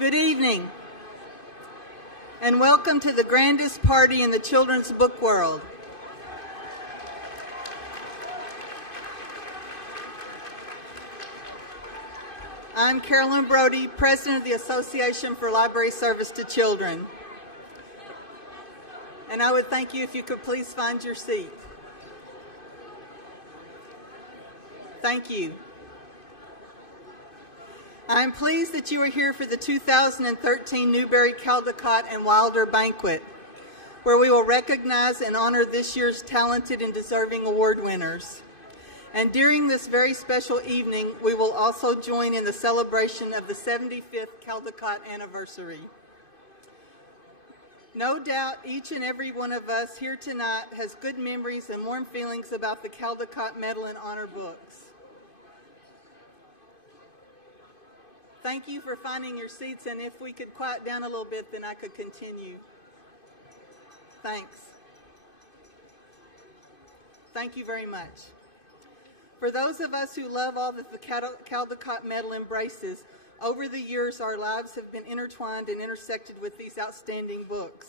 Good evening, and welcome to the grandest party in the children's book world. I'm Carolyn Brody, President of the Association for Library Service to Children. And I would thank you if you could please find your seat. Thank you. I am pleased that you are here for the 2013 Newbery-Caldecott-Wilder Banquet, where we will recognize and honor this year's talented and deserving award winners. And during this very special evening, we will also join in the celebration of the 75th Caldecott anniversary. No doubt each and every one of us here tonight has good memories and warm feelings about the Caldecott Medal and Honor books. Thank you for finding your seats, and if we could quiet down a little bit, then I could continue. Thanks. Thank you very much. For those of us who love all that the Caldecott Medal embraces, over the years our lives have been intertwined and intersected with these outstanding books.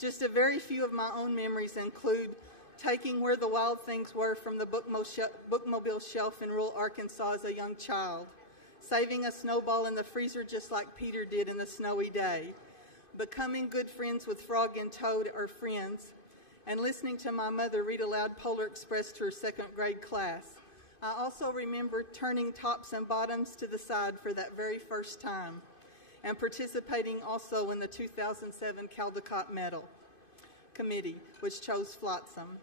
Just a very few of my own memories include taking Where the Wild Things Were from the bookmobile shelf in rural Arkansas as a young child, saving a snowball in the freezer just like Peter did in the snowy day, becoming good friends with Frog and Toad, our friends, and listening to my mother read aloud Polar Express to her second grade class. I also remember turning tops and bottoms to the side for that very first time, and participating also in the 2007 Caldecott Medal Committee, which chose Flotsam.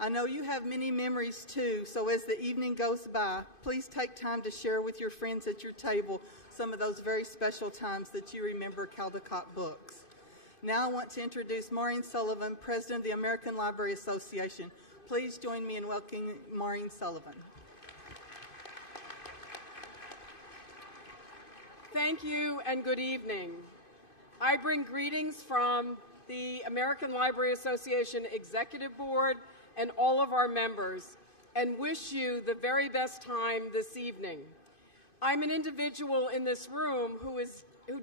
I know you have many memories too, so as the evening goes by, please take time to share with your friends at your table some of those very special times that you remember Caldecott books. Now I want to introduce Maureen Sullivan, President of the American Library Association. Please join me in welcoming Maureen Sullivan. Thank you and good evening. I bring greetings from the American Library Association Executive Board and all of our members, and wish you the very best time this evening. I'm an individual in this room who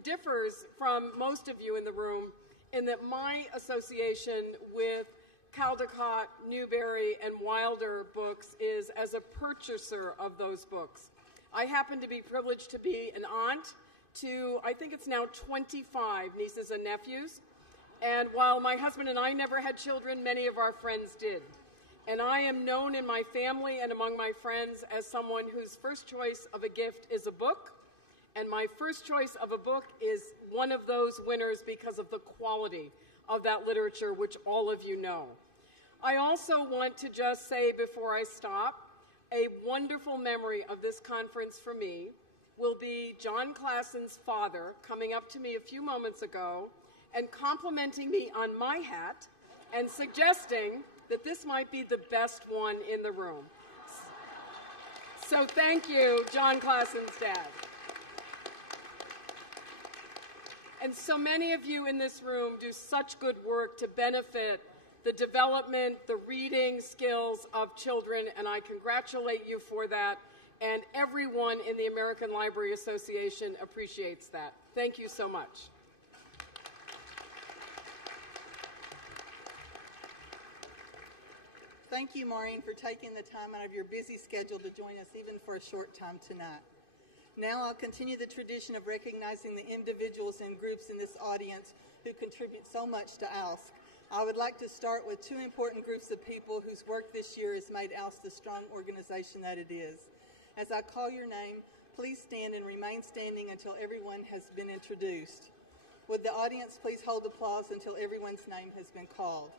differs from most of you in the room in that my association with Caldecott, Newbery, and Wilder books is as a purchaser of those books. I happen to be privileged to be an aunt to, I think it's now 25 nieces and nephews, and while my husband and I never had children, many of our friends did. And I am known in my family and among my friends as someone whose first choice of a gift is a book, and my first choice of a book is one of those winners because of the quality of that literature, which all of you know. I also want to just say before I stop, a wonderful memory of this conference for me will be Jon Klassen's father coming up to me a few moments ago and complimenting me on my hat and suggesting that this might be the best one in the room. So thank you, Jon Klassen's dad. And so many of you in this room do such good work to benefit the development, the reading skills of children, and I congratulate you for that, and everyone in the American Library Association appreciates that. Thank you so much. Thank you, Maureen, for taking the time out of your busy schedule to join us even for a short time tonight. Now I'll continue the tradition of recognizing the individuals and groups in this audience who contribute so much to ALSC. I would like to start with two important groups of people whose work this year has made ALSC the strong organization that it is. As I call your name, please stand and remain standing until everyone has been introduced. Would the audience please hold applause until everyone's name has been called?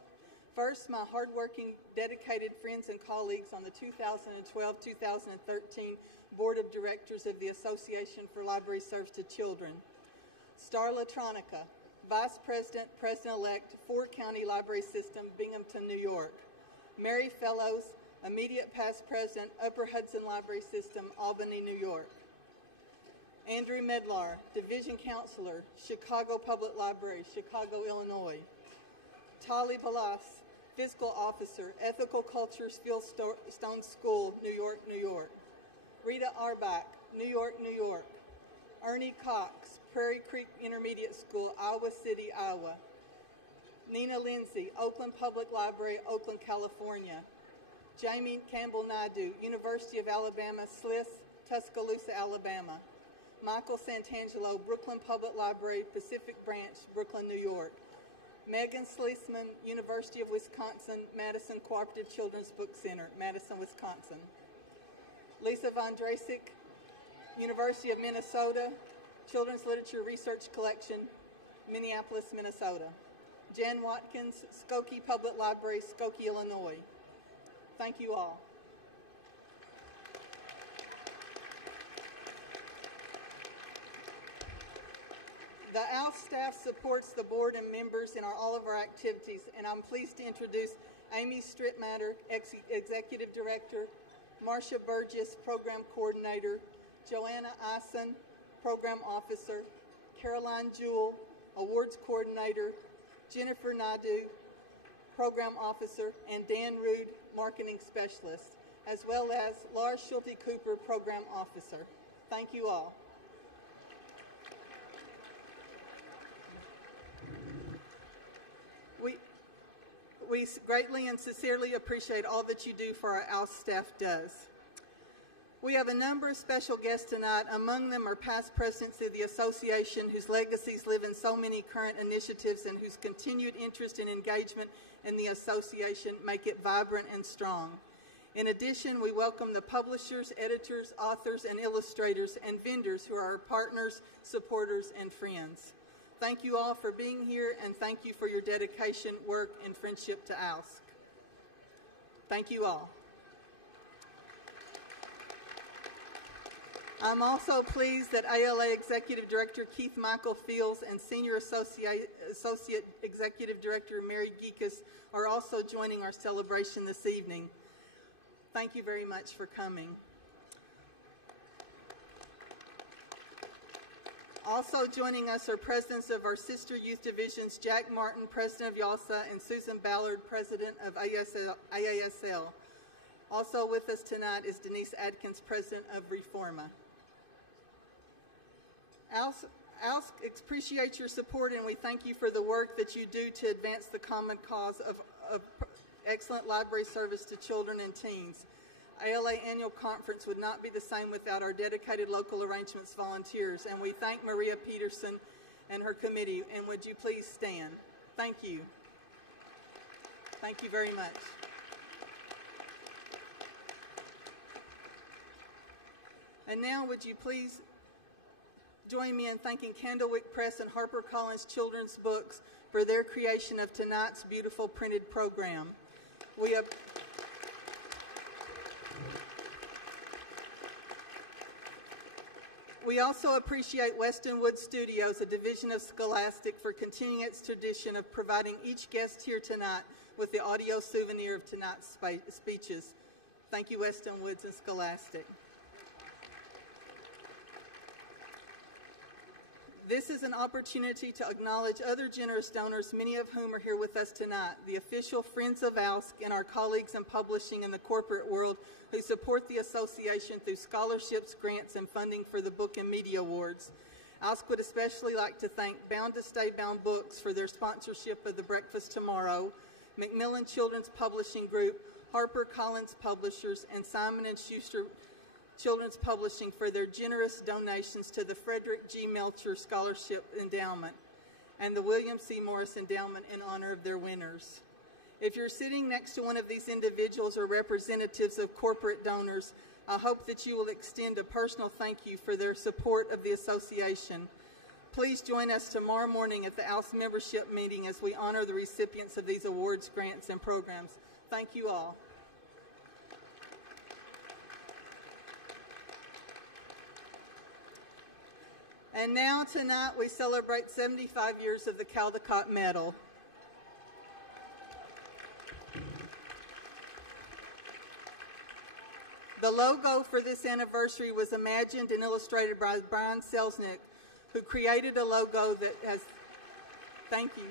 First, my hardworking, dedicated friends and colleagues on the 2012-2013 Board of Directors of the Association for Library Service to Children. Starla Tronica, Vice President, President-elect, Ford County Library System, Binghamton, New York. Mary Fellows, Immediate Past President, Upper Hudson Library System, Albany, New York. Andrew Medlar, Division Counselor, Chicago Public Library, Chicago, Illinois. Tali Palas, Fiscal Officer, Ethical Cultures Fieldstone School, New York, New York. Rita Arbach, New York, New York. Ernie Cox, Prairie Creek Intermediate School, Iowa City, Iowa. Nina Lindsay, Oakland Public Library, Oakland, California. Jamie Campbell Naidu, University of Alabama, Schlitz, Tuscaloosa, Alabama. Michael Santangelo, Brooklyn Public Library, Pacific Branch, Brooklyn, New York. Megan Sleesman, University of Wisconsin, Madison Cooperative Children's Book Center, Madison, Wisconsin. Lisa Von Drasik, University of Minnesota, Children's Literature Research Collection, Minneapolis, Minnesota. Jan Watkins, Skokie Public Library, Skokie, Illinois. Thank you all. The ALF staff supports the board and members in all of our activities, and I'm pleased to introduce Amy Strittmatter, Executive Director, Marcia Burgess, Program Coordinator, Joanna Eisen, Program Officer, Caroline Jewell, Awards Coordinator, Jennifer Naidu, Program Officer, and Dan Rude, Marketing Specialist, as well as Laura Schulte-Cooper, Program Officer. Thank you all. We greatly and sincerely appreciate all that you do for our ALF staff does. We have a number of special guests tonight. Among them are past presidents of the association whose legacies live in so many current initiatives and whose continued interest and engagement in the association make it vibrant and strong. In addition, we welcome the publishers, editors, authors, and illustrators and vendors who are our partners, supporters, and friends. Thank you all for being here, and thank you for your dedication, work, and friendship to ALSC. Thank you all. I'm also pleased that ALA Executive Director Keith Michael Fields and Senior Associate Executive Director Mary Geekus are also joining our celebration this evening. Thank you very much for coming. Also joining us are presidents of our sister youth divisions, Jack Martin, President of YALSA, and Susan Ballard, President of AASL. Also with us tonight is Denise Adkins, President of Reforma. ALSC appreciates your support, and we thank you for the work that you do to advance the common cause of excellent library service to children and teens. ALA Annual Conference would not be the same without our dedicated local arrangements volunteers, and we thank Maria Peterson and her committee, and would you please stand? Thank you. Thank you very much. And now would you please join me in thanking Candlewick Press and HarperCollins Children's Books for their creation of tonight's beautiful printed program. We also appreciate Westonwood Studios, a division of Scholastic, for continuing its tradition of providing each guest here tonight with the audio souvenir of tonight's speeches. Thank you, Westonwoods and Scholastic. This is an opportunity to acknowledge other generous donors, many of whom are here with us tonight, the official Friends of ALSC and our colleagues in publishing in the corporate world who support the association through scholarships, grants, and funding for the Book and Media Awards. ALSC would especially like to thank Bound to Stay Bound Books for their sponsorship of the Breakfast Tomorrow, Macmillan Children's Publishing Group, HarperCollins Publishers, and Simon & Schuster Children's Publishing for their generous donations to the Frederick G. Melcher Scholarship Endowment and the William C. Morris Endowment in honor of their winners. If you're sitting next to one of these individuals or representatives of corporate donors, I hope that you will extend a personal thank you for their support of the association. Please join us tomorrow morning at the ALSC membership meeting as we honor the recipients of these awards, grants, and programs. Thank you all. And now tonight we celebrate 75 years of the Caldecott Medal. The logo for this anniversary was imagined and illustrated by Brian Selznick, who created a logo that has, thank you,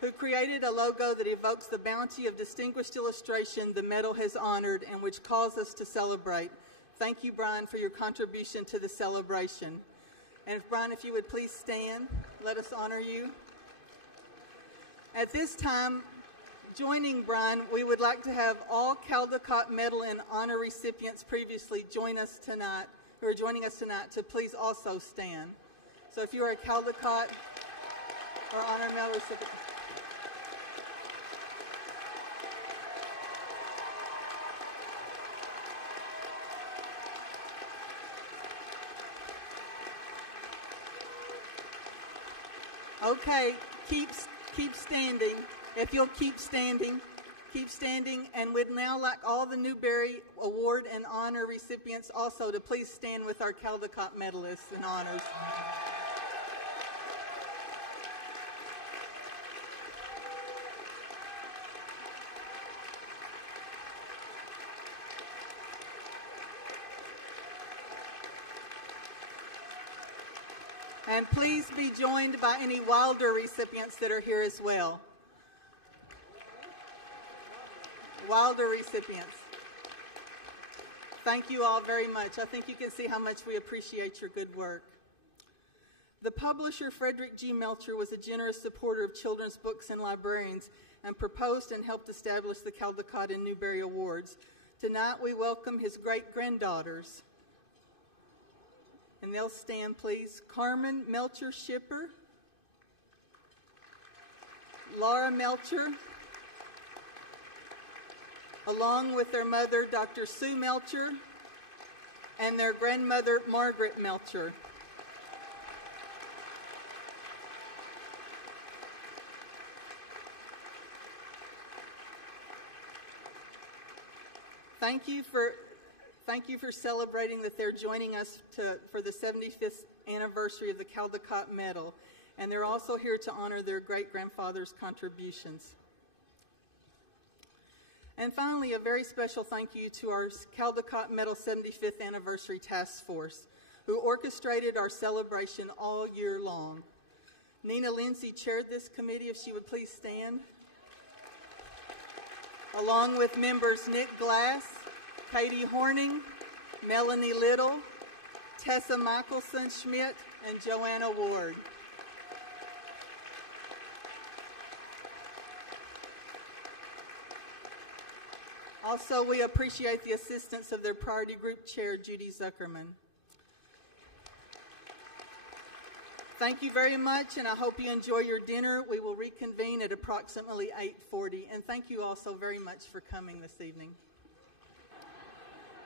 who created a logo that evokes the bounty of distinguished illustration the medal has honored and which calls us to celebrate. Thank you, Brian, for your contribution to the celebration. And Brian, if you would please stand, let us honor you. At this time, joining Brian, we would like to have all Caldecott Medal and Honor recipients previously who are joining us tonight, to please also stand. So if you are a Caldecott or Honor Medal recipient. Okay, keep standing. If you'll keep standing, and we'd now like all the Newbery Award and Honor recipients also to please stand with our Caldecott Medalists and Honors. And please be joined by any Wilder recipients that are here as well. Wilder recipients. Thank you all very much. I think you can see how much we appreciate your good work. The publisher, Frederick G. Melcher, was a generous supporter of children's books and librarians and proposed and helped establish the Caldecott and Newbery Awards. Tonight we welcome his great-granddaughters. And they'll stand, please. Carmen Melcher Shipper, Laura Melcher, along with their mother, Dr. Sue Melcher, and their grandmother, Margaret Melcher. Thank you for celebrating that they're joining us for the 75th anniversary of the Caldecott Medal, and they're also here to honor their great-grandfather's contributions. And finally, a very special thank you to our Caldecott Medal 75th Anniversary Task Force, who orchestrated our celebration all year long. Nina Lindsay chaired this committee, if she would please stand, along with members Nick Glass, Katie Horning, Melanie Little, Tessa Michelson Schmidt, and Joanna Ward. Also, we appreciate the assistance of their priority group chair, Judy Zuckerman. Thank you very much, and I hope you enjoy your dinner. We will reconvene at approximately 8:40, and thank you all so very much for coming this evening.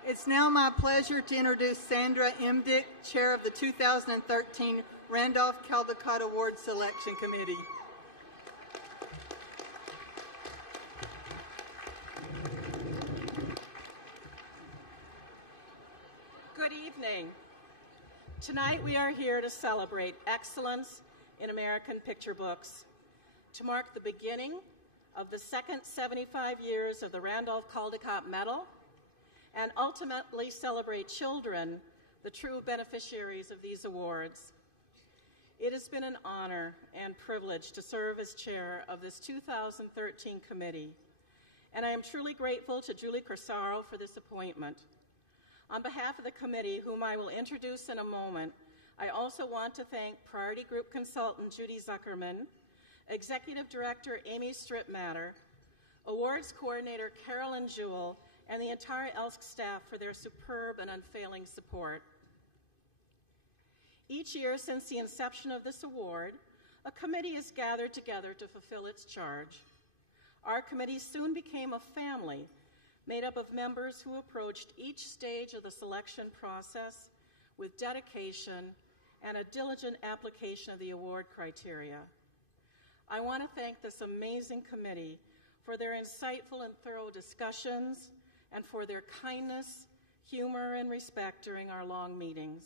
It's now my pleasure to introduce Sandra Emdick, Chair of the 2013 Randolph-Caldecott Award Selection Committee. Good evening. Tonight we are here to celebrate excellence in American picture books, to mark the beginning of the second 75 years of the Randolph-Caldecott Medal, and ultimately celebrate children, the true beneficiaries of these awards. It has been an honor and privilege to serve as chair of this 2013 committee, and I am truly grateful to Julie Corsaro for this appointment. On behalf of the committee, whom I will introduce in a moment, I also want to thank Priority Group Consultant Judy Zuckerman, Executive Director Amy Stripmatter, Awards Coordinator Carolyn Jewell, and the entire ELSC staff for their superb and unfailing support. Each year since the inception of this award, a committee is gathered together to fulfill its charge. Our committee soon became a family made up of members who approached each stage of the selection process with dedication and a diligent application of the award criteria. I want to thank this amazing committee for their insightful and thorough discussions and for their kindness, humor, and respect during our long meetings.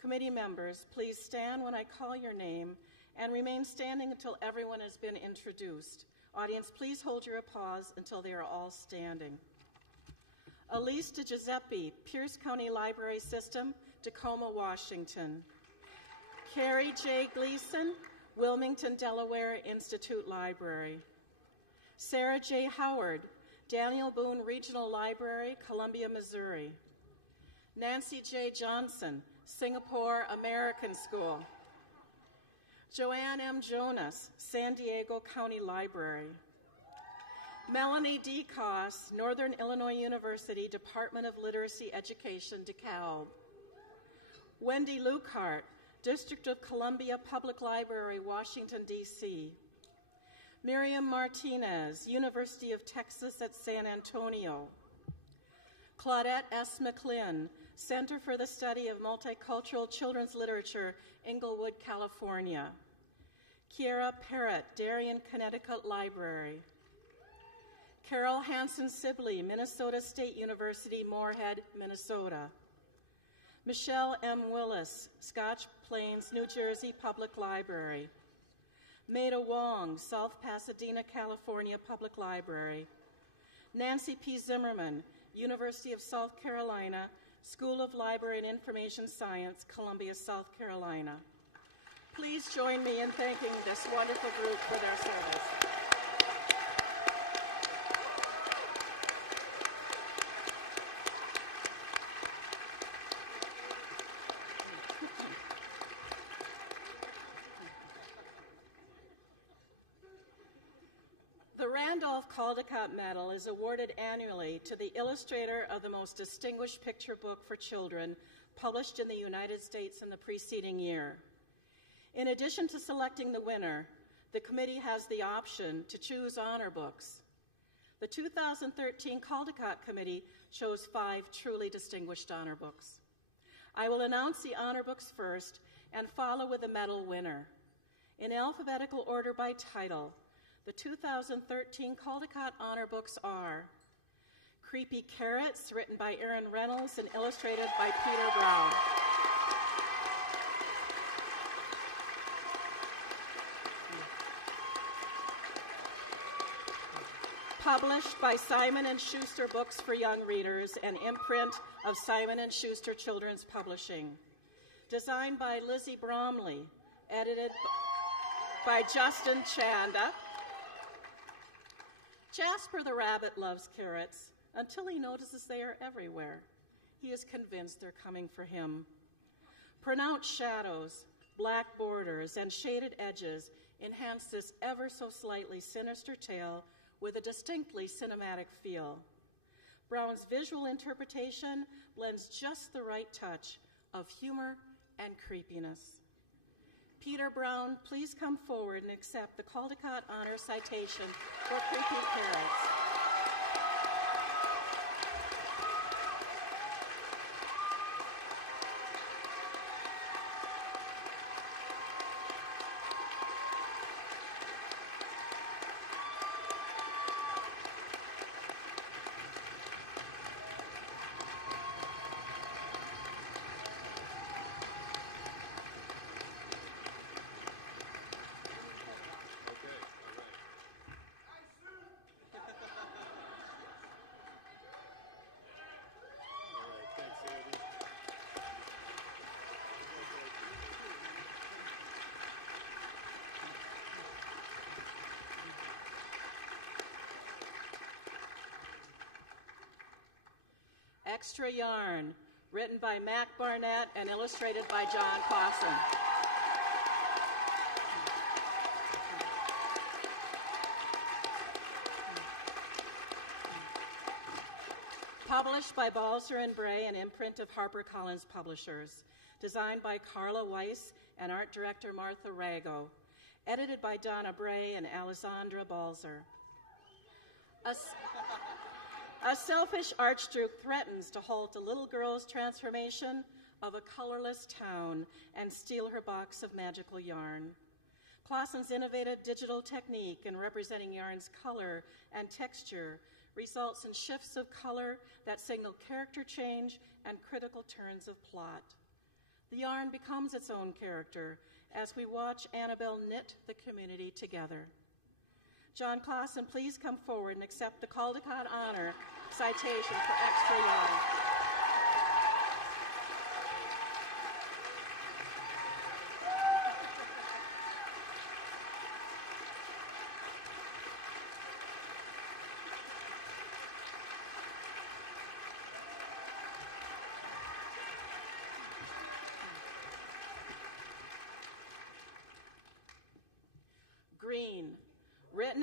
Committee members, please stand when I call your name and remain standing until everyone has been introduced. Audience, please hold your applause until they are all standing. Elise DeGiuseppe, Pierce County Library System, Tacoma, Washington. Carrie J. Gleason, Wilmington, Delaware Institute Library. Sarah J. Howard, Daniel Boone Regional Library, Columbia, Missouri. Nancy J. Johnson, Singapore American School. Joanne M. Jonas, San Diego County Library. Melanie D. Koss, Northern Illinois University, Department of Literacy Education, DeKalb. Wendy Lukehart, District of Columbia Public Library, Washington, D.C. Miriam Martinez, University of Texas at San Antonio. Claudette S. McLean, Center for the Study of Multicultural Children's Literature, Inglewood, California. Kiera Parrott, Darien, Connecticut Library. Carol Hansen Sibley, Minnesota State University, Moorhead, Minnesota. Michelle M. Willis, Scotch Plains, New Jersey Public Library. Maida Wong, South Pasadena, California Public Library. Nancy P. Zimmerman, University of South Carolina, School of Library and Information Science, Columbia, South Carolina. Please join me in thanking this wonderful group for their service. The Randolph-Caldecott Medal is awarded annually to the illustrator of the most distinguished picture book for children published in the United States in the preceding year. In addition to selecting the winner, the committee has the option to choose honor books. The 2013 Caldecott Committee chose 5 truly distinguished honor books. I will announce the honor books first and follow with the medal winner. In alphabetical order by title, the 2013 Caldecott honor books are Creepy Carrots, written by Aaron Reynolds and illustrated by Peter Brown. Published by Simon & Schuster Books for Young Readers, an imprint of Simon & Schuster Children's Publishing. Designed by Lizzie Bromley, edited by Justin Chanda. Jasper the rabbit loves carrots until he notices they are everywhere. He is convinced they're coming for him. Pronounced shadows, black borders, and shaded edges enhance this ever so slightly sinister tale with a distinctly cinematic feel. Brown's visual interpretation blends just the right touch of humor and creepiness. Peter Brown, please come forward and accept the Caldecott Honor citation for Creepy Carrots. Extra Yarn, written by Mac Barnett and illustrated by Jon Klassen. Published by Balzer and Bray, an imprint of HarperCollins Publishers. Designed by Carla Weiss and art director Martha Rago. Edited by Donna Bray and Alessandra Balzer. A selfish archduke threatens to halt a little girl's transformation of a colorless town and steal her box of magical yarn. Klassen's innovative digital technique in representing yarn's color and texture results in shifts of color that signal character change and critical turns of plot. The yarn becomes its own character as we watch Annabelle knit the community together. Jon Klassen, please come forward and accept the Caldecott Honor citation for Extra Yarn.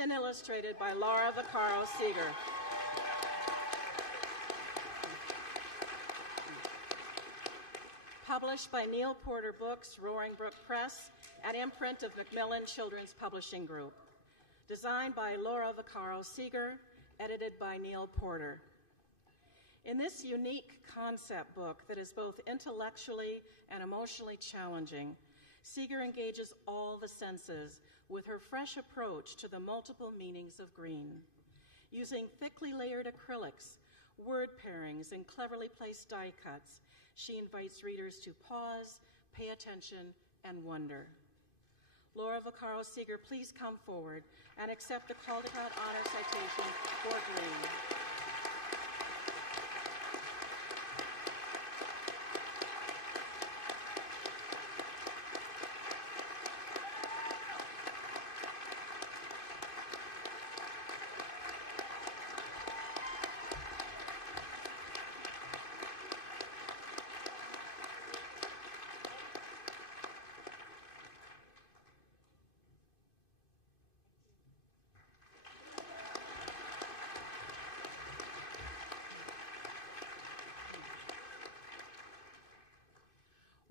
and illustrated by Laura Vaccaro Seeger. Published by Neil Porter Books, Roaring Brook Press, and imprint of Macmillan Children's Publishing Group. Designed by Laura Vaccaro Seeger, edited by Neil Porter. In this unique concept book that is both intellectually and emotionally challenging, Seeger engages all the senses with her fresh approach to the multiple meanings of green. Using thickly layered acrylics, word pairings, and cleverly placed die cuts, she invites readers to pause, pay attention, and wonder. Laura Vaccaro Seeger, please come forward and accept the Caldecott Honor citation for green.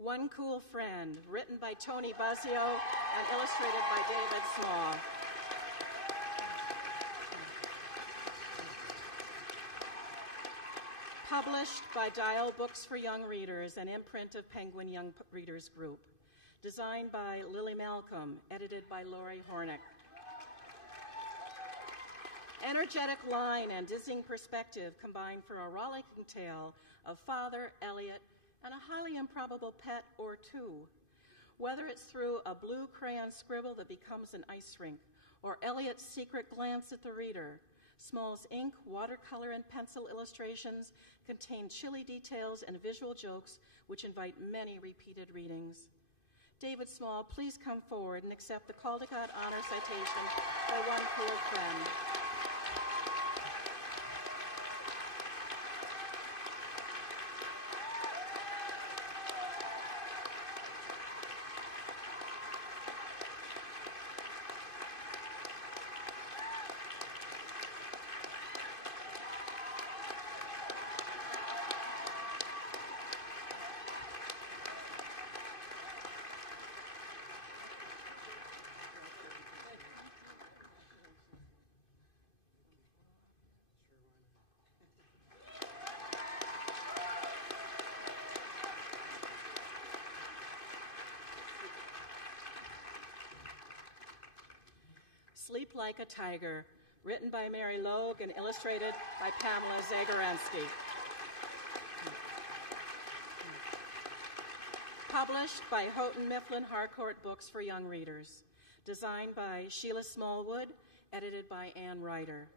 One Cool Friend, written by Tony Buzzio and illustrated by David Small. Published by Dial Books for Young Readers, an imprint of Penguin Young Readers Group. Designed by Lily Malcolm, edited by Laurie Hornick. Energetic line and dizzying perspective combine for a rollicking tale of Father, Elliot, and a highly improbable pet or two. Whether it's through a blue crayon scribble that becomes an ice rink, or Elliot's secret glance at the reader, Small's ink, watercolor, and pencil illustrations contain chilly details and visual jokes which invite many repeated readings. David Small, please come forward and accept the Caldecott Honor citation for One Cool Friend. Sleep Like a Tiger, written by Mary Logue and illustrated by Pamela Zagarenski. Published by Houghton Mifflin Harcourt Books for Young Readers. Designed by Sheila Smallwood, edited by Ann Ryder.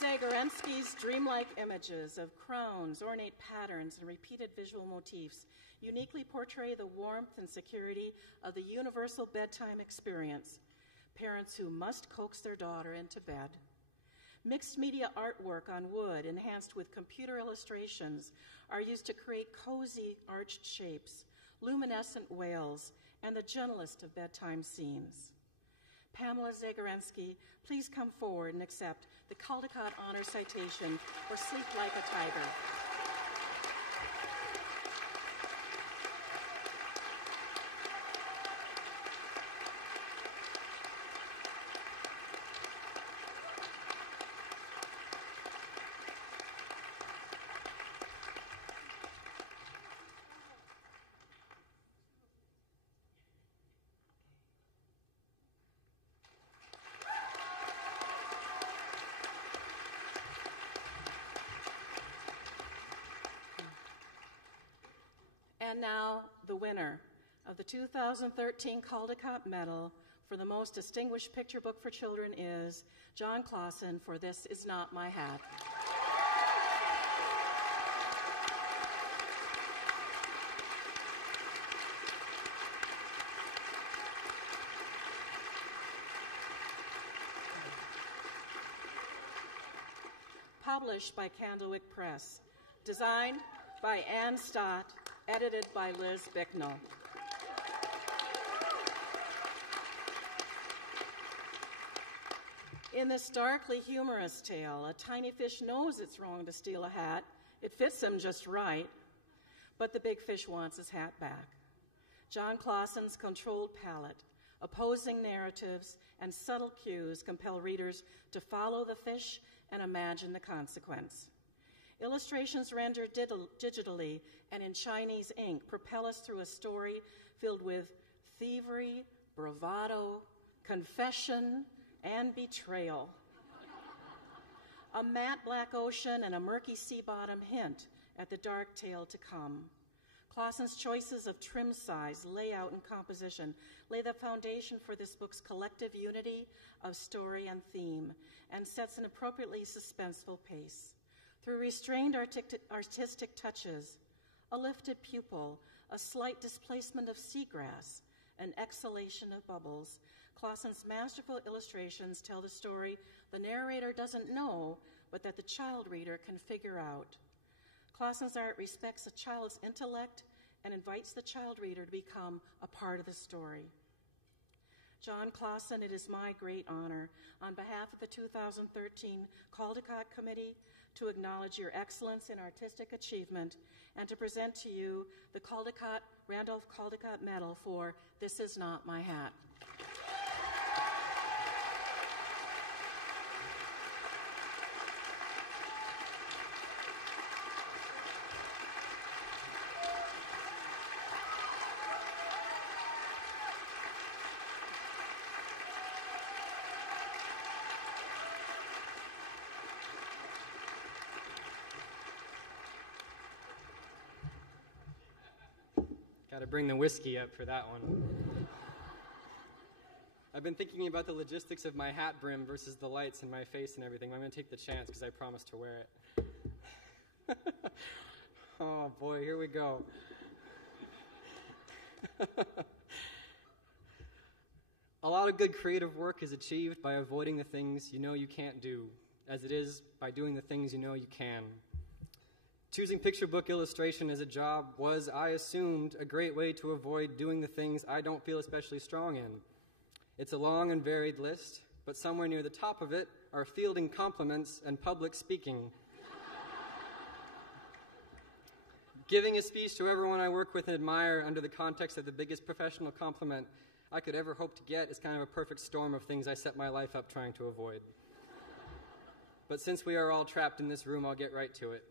Zagarenski's dreamlike images of crowns, ornate patterns, and repeated visual motifs uniquely portray the warmth and security of the universal bedtime experience, parents who must coax their daughter into bed. Mixed media artwork on wood, enhanced with computer illustrations, are used to create cozy arched shapes, luminescent wails, and the gentlest of bedtime scenes. Pamela Zagarenski, please come forward and accept the Caldecott Honor citation for Sleep Like a Tiger. And now, the winner of the 2013 Caldecott Medal for the most distinguished picture book for children is Jon Klassen for This Is Not My Hat. Published by Candlewick Press. Designed by Ann Stott. Edited by Liz Bicknell. In this darkly humorous tale, a tiny fish knows it's wrong to steal a hat. It fits him just right, but the big fish wants his hat back. Jon Klassen's controlled palette, opposing narratives, and subtle cues compel readers to follow the fish and imagine the consequence. Illustrations rendered digitally and in Chinese ink propel us through a story filled with thievery, bravado, confession, and betrayal. A matte black ocean and a murky sea bottom hint at the dark tale to come. Klassen's choices of trim size, layout, and composition lay the foundation for this book's collective unity of story and theme and sets an appropriately suspenseful pace. Through restrained artistic touches, a lifted pupil, a slight displacement of seagrass, an exhalation of bubbles, Klassen's masterful illustrations tell the story the narrator doesn't know, but that the child reader can figure out. Klassen's art respects a child's intellect and invites the child reader to become a part of the story. Jon Klassen, it is my great honor, on behalf of the 2013 Caldecott Committee, to acknowledge your excellence in artistic achievement and to present to you the Randolph Caldecott Medal for This Is Not My Hat. Got to bring the whiskey up for that one. I've been thinking about the logistics of my hat brim versus the lights in my face and everything. I'm going to take the chance because I promised to wear it. Oh boy, here we go. A lot of good creative work is achieved by avoiding the things you know you can't do, as it is by doing the things you know you can. Choosing picture book illustration as a job was, I assumed, a great way to avoid doing the things I don't feel especially strong in. It's a long and varied list, but somewhere near the top of it are fielding compliments and public speaking. Giving a speech to everyone I work with and admire under the context of the biggest professional compliment I could ever hope to get is kind of a perfect storm of things I set my life up trying to avoid. But since we are all trapped in this room, I'll get right to it.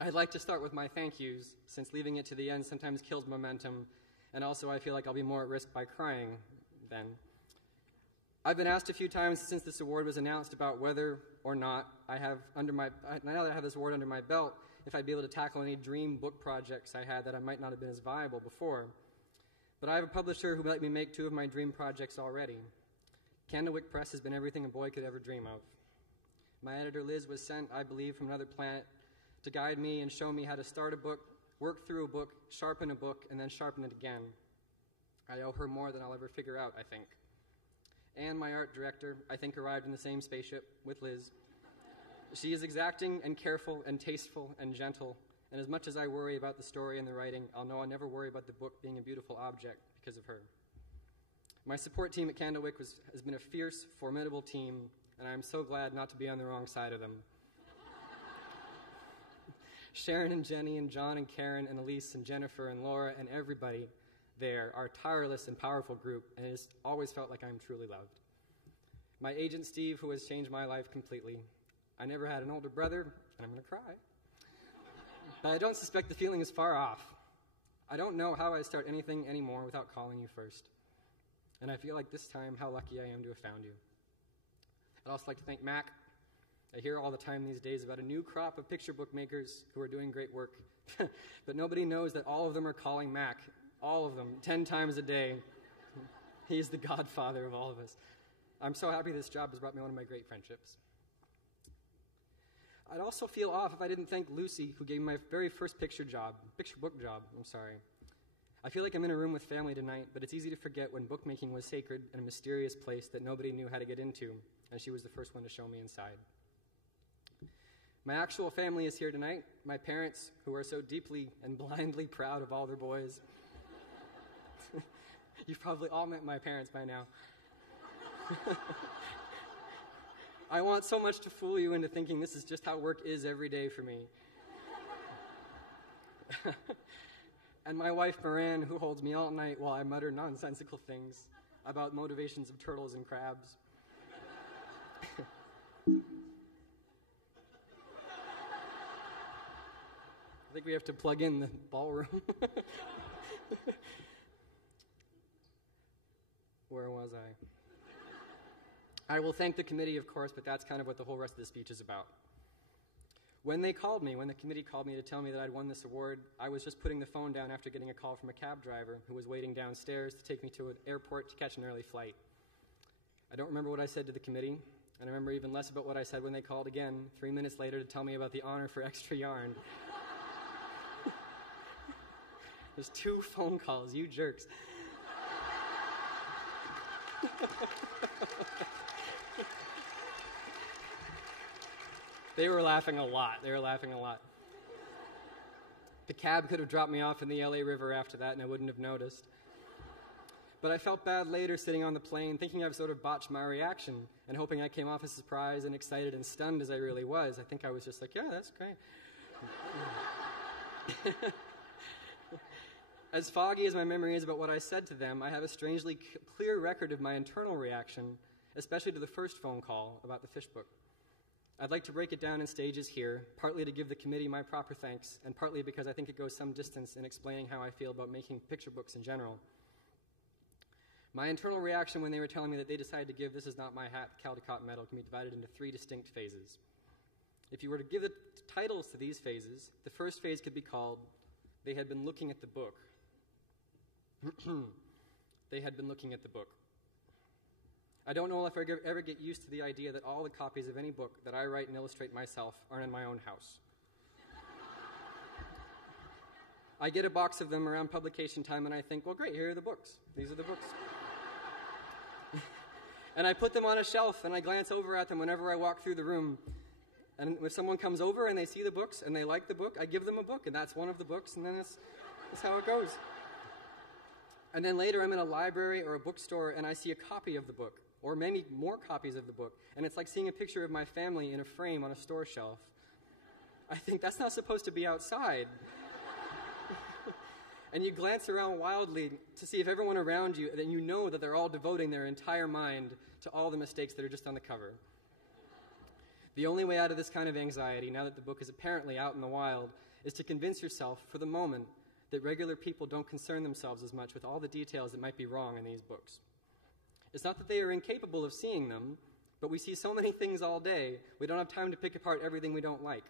I'd like to start with my thank yous, since leaving it to the end sometimes kills momentum, and also I feel like I'll be more at risk by crying then. I've been asked a few times since this award was announced about whether or not I have now that I have this award under my belt, if I'd be able to tackle any dream book projects I had that I might not have been as viable before. But I have a publisher who let me make two of my dream projects already. Candlewick Press has been everything a boy could ever dream of. My editor Liz was sent, I believe, from another planet to guide me and show me how to start a book, work through a book, sharpen a book, and then sharpen it again. I owe her more than I'll ever figure out, I think. And my art director, I think, arrived in the same spaceship with Liz. She is exacting and careful and tasteful and gentle, and as much as I worry about the story and the writing, I'll know I'll never worry about the book being a beautiful object because of her. My support team at Candlewick has been a fierce, formidable team, and I'm so glad not to be on the wrong side of them. Sharon and Jenny and John and Karen and Elise and Jennifer and Laura and everybody there are a tireless and powerful group, and it has always felt like I'm truly loved. My agent Steve, who has changed my life completely. I never had an older brother, and I'm going to cry. But I don't suspect the feeling is far off. I don't know how I start anything anymore without calling you first. And I feel like this time how lucky I am to have found you. I'd also like to thank Mac. I hear all the time these days about a new crop of picture book makers who are doing great work. But nobody knows that all of them are calling Mac, all of them, 10 times a day. He is the godfather of all of us. I'm so happy this job has brought me one of my great friendships. I'd also feel off if I didn't thank Lucy, who gave me my very first picture book job. I feel like I'm in a room with family tonight, but it's easy to forget when bookmaking was sacred and a mysterious place that nobody knew how to get into, and she was the first one to show me inside. My actual family is here tonight, my parents, who are so deeply and blindly proud of all their boys. You've probably all met my parents by now. I want so much to fool you into thinking this is just how work is every day for me. And my wife, Moran, who holds me all night while I mutter nonsensical things about motivations of turtles and crabs. I think we have to plug in the ballroom. Where was I? I will thank the committee, of course, but that's kind of what the whole rest of the speech is about. When the committee called me to tell me that I'd won this award, I was just putting the phone down after getting a call from a cab driver who was waiting downstairs to take me to an airport to catch an early flight. I don't remember what I said to the committee, and I remember even less about what I said when they called again 3 minutes later to tell me about the honor for extra yarn. There's 2 phone calls, you jerks. They were laughing a lot. The cab could have dropped me off in the LA River after that and I wouldn't have noticed. But I felt bad later sitting on the plane thinking I've sort of botched my reaction and hoping I came off as surprised and excited and stunned as I really was. I think I was just like, yeah, that's great. As foggy as my memory is about what I said to them, I have a strangely clear record of my internal reaction, especially to the first phone call about the fish book. I'd like to break it down in stages here, partly to give the committee my proper thanks, and partly because I think it goes some distance in explaining how I feel about making picture books in general. My internal reaction when they were telling me that they decided to give This Is Not My Hat the Caldecott Medal can be divided into 3 distinct phases. If you were to give the titles to these phases, the first phase could be called They Had Been Looking at the Book. They had been looking at the book. I don't know if I ever get used to the idea that all the copies of any book that I write and illustrate myself are in my own house. I get a box of them around publication time and I think, well, great, here are the books. These are the books. And I put them on a shelf and I glance over at them whenever I walk through the room. And if someone comes over and they see the books and they like the book, I give them a book, and that's one of the books, and then that's how it goes. And then later I'm in a library or a bookstore and I see a copy of the book, or maybe more copies of the book, and it's like seeing a picture of my family in a frame on a store shelf. I think that's not supposed to be outside. And you glance around wildly to see if everyone around you, then you know that they're all devoting their entire mind to all the mistakes that are just on the cover. The only way out of this kind of anxiety, now that the book is apparently out in the wild, is to convince yourself, for the moment, that regular people don't concern themselves as much with all the details that might be wrong in these books. It's not that they are incapable of seeing them, but we see so many things all day, we don't have time to pick apart everything we don't like.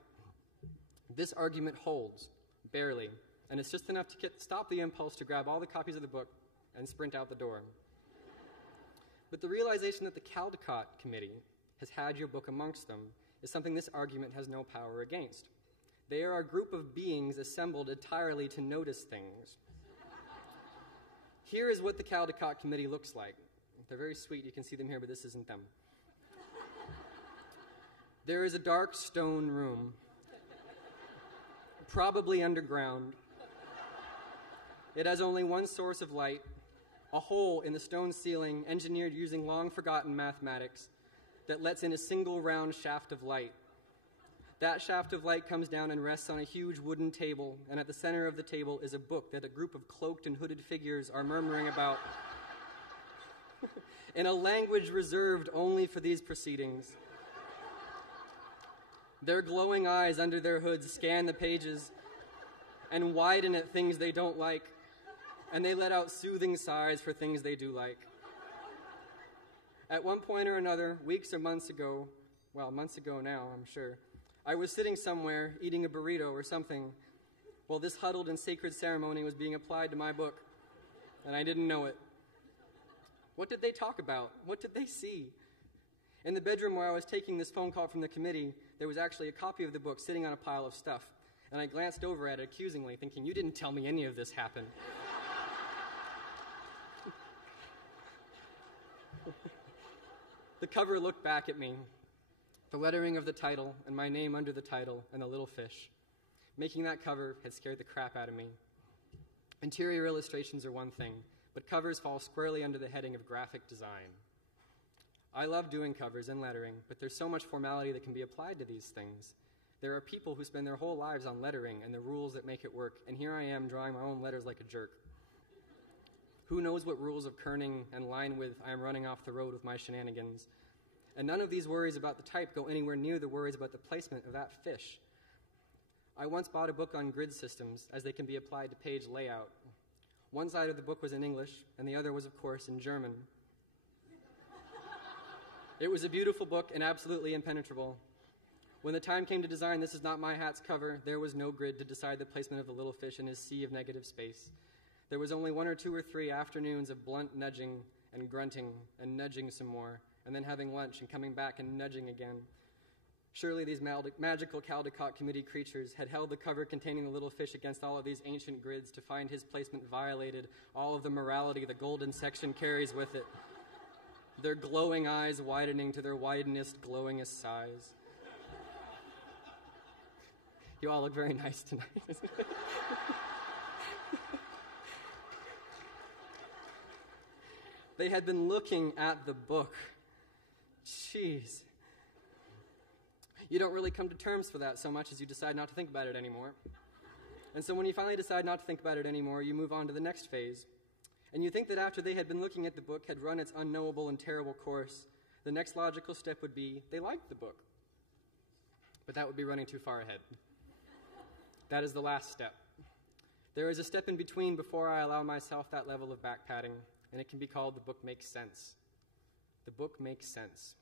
This argument holds, barely, and it's just enough to stop the impulse to grab all the copies of the book and sprint out the door. But the realization that the Caldecott Committee has had your book amongst them is something this argument has no power against. They are a group of beings assembled entirely to notice things. Here is what the Caldecott Committee looks like. They're very sweet. You can see them here, but this isn't them. There is a dark stone room, probably underground. It has only one source of light, a hole in the stone ceiling engineered using long-forgotten mathematics that lets in a single round shaft of light. That shaft of light comes down and rests on a huge wooden table, and at the center of the table is a book that a group of cloaked and hooded figures are murmuring about in a language reserved only for these proceedings. Their glowing eyes under their hoods scan the pages and widen at things they don't like, and they let out soothing sighs for things they do like. At one point or another, weeks or months ago, well, months ago now, I'm sure, I was sitting somewhere eating a burrito or something while this huddled and sacred ceremony was being applied to my book, and I didn't know it. What did they talk about? What did they see? In the bedroom where I was taking this phone call from the committee, there was actually a copy of the book sitting on a pile of stuff, and I glanced over at it accusingly, thinking, you didn't tell me any of this happened. The cover looked back at me, the lettering of the title and my name under the title and the little fish. Making that cover had scared the crap out of me. Interior illustrations are one thing, but covers fall squarely under the heading of graphic design. I love doing covers and lettering, but there's so much formality that can be applied to these things. There are people who spend their whole lives on lettering and the rules that make it work, and here I am drawing my own letters like a jerk. Who knows what rules of kerning and line width I am running off the road with my shenanigans? And none of these worries about the type go anywhere near the worries about the placement of that fish. I once bought a book on grid systems as they can be applied to page layout. One side of the book was in English, and the other was, of course, in German. It was a beautiful book and absolutely impenetrable. When the time came to design This Is Not My Hat's cover, there was no grid to decide the placement of the little fish in his sea of negative space. There was only 1 or 2 or 3 afternoons of blunt nudging and grunting and nudging some more, and then having lunch and coming back and nudging again. Surely these magical Caldecott committee creatures had held the cover containing the little fish against all of these ancient grids to find his placement violated all of the morality the golden section carries with it, their glowing eyes widening to their widenest, glowingest size. You all look very nice tonight. They had been looking at the book. Jeez. You don't really come to terms for that so much as you decide not to think about it anymore. And so when you finally decide not to think about it anymore, you move on to the next phase. And you think that after they had been looking at the book, had run its unknowable and terrible course, the next logical step would be they liked the book. But that would be running too far ahead. That is the last step. There is a step in between before I allow myself that level of back patting, and it can be called the book makes sense. The book makes sense.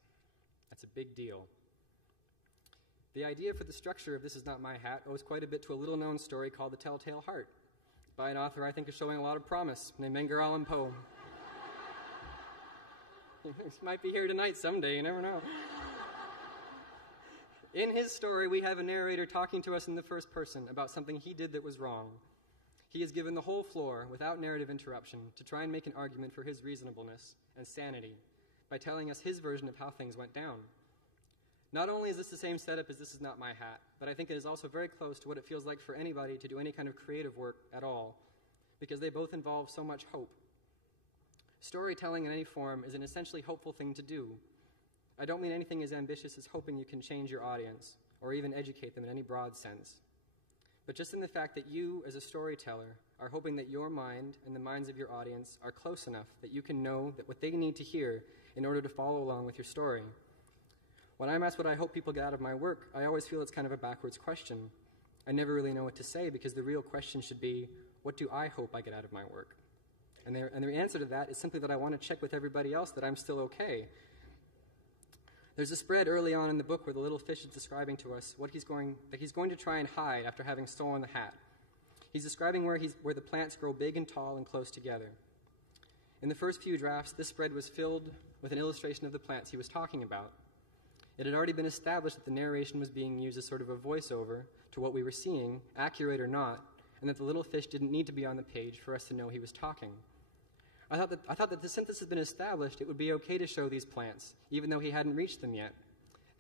That's a big deal. The idea for the structure of This Is Not My Hat owes quite a bit to a little-known story called The Telltale Heart, by an author I think is showing a lot of promise, named Edgar Allan Poe. He might be here tonight someday, you never know. In his story, we have a narrator talking to us in the first person about something he did that was wrong. He is given the whole floor, without narrative interruption, to try and make an argument for his reasonableness and sanity by telling us his version of how things went down. Not only is this the same setup as This Is Not My Hat, but I think it is also very close to what it feels like for anybody to do any kind of creative work at all, because they both involve so much hope. Storytelling in any form is an essentially hopeful thing to do. I don't mean anything as ambitious as hoping you can change your audience, or even educate them in any broad sense. But just in the fact that you, as a storyteller, are hoping that your mind and the minds of your audience are close enough that you can know that what they need to hear in order to follow along with your story. When I'm asked what I hope people get out of my work, I always feel it's kind of a backwards question. I never really know what to say because the real question should be, what do I hope I get out of my work? And the answer to that is simply that I want to check with everybody else that I'm still okay. There's a spread early on in the book where the little fish is describing to us what he's going to try and hide after having stolen the hat. He's describing where the plants grow big and tall and close together. In the first few drafts, this spread was filled with an illustration of the plants he was talking about. It had already been established that the narration was being used as sort of a voiceover to what we were seeing, accurate or not, and that the little fish didn't need to be on the page for us to know he was talking. I thought that since this had been established, it would be okay to show these plants, even though he hadn't reached them yet.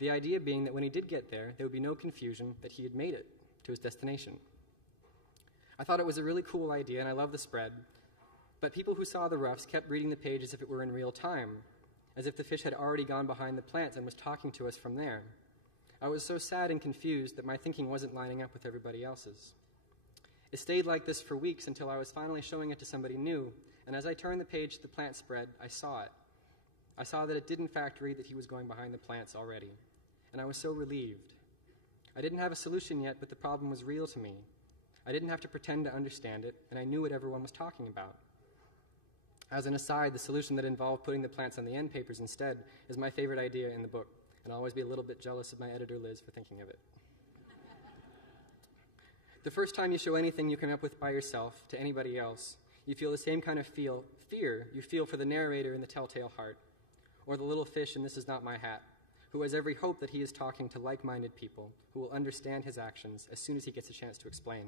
The idea being that when he did get there would be no confusion that he had made it to his destination. I thought it was a really cool idea, and I love the spread, but people who saw the roughs kept reading the page as if it were in real time, as if the fish had already gone behind the plants and was talking to us from there. I was so sad and confused that my thinking wasn't lining up with everybody else's. It stayed like this for weeks until I was finally showing it to somebody new, and as I turned the page to the plant spread, I saw it. I saw that it did in fact read that he was going behind the plants already, and I was so relieved. I didn't have a solution yet, but the problem was real to me. I didn't have to pretend to understand it, and I knew what everyone was talking about. As an aside, the solution that involved putting the plants on the end papers instead is my favorite idea in the book, and I'll always be a little bit jealous of my editor Liz for thinking of it. The first time you show anything you come up with by yourself to anybody else, you feel the same kind of fear you feel for the narrator in The Telltale Heart, or the little fish in This Is Not My Hat, who has every hope that he is talking to like-minded people who will understand his actions as soon as he gets a chance to explain.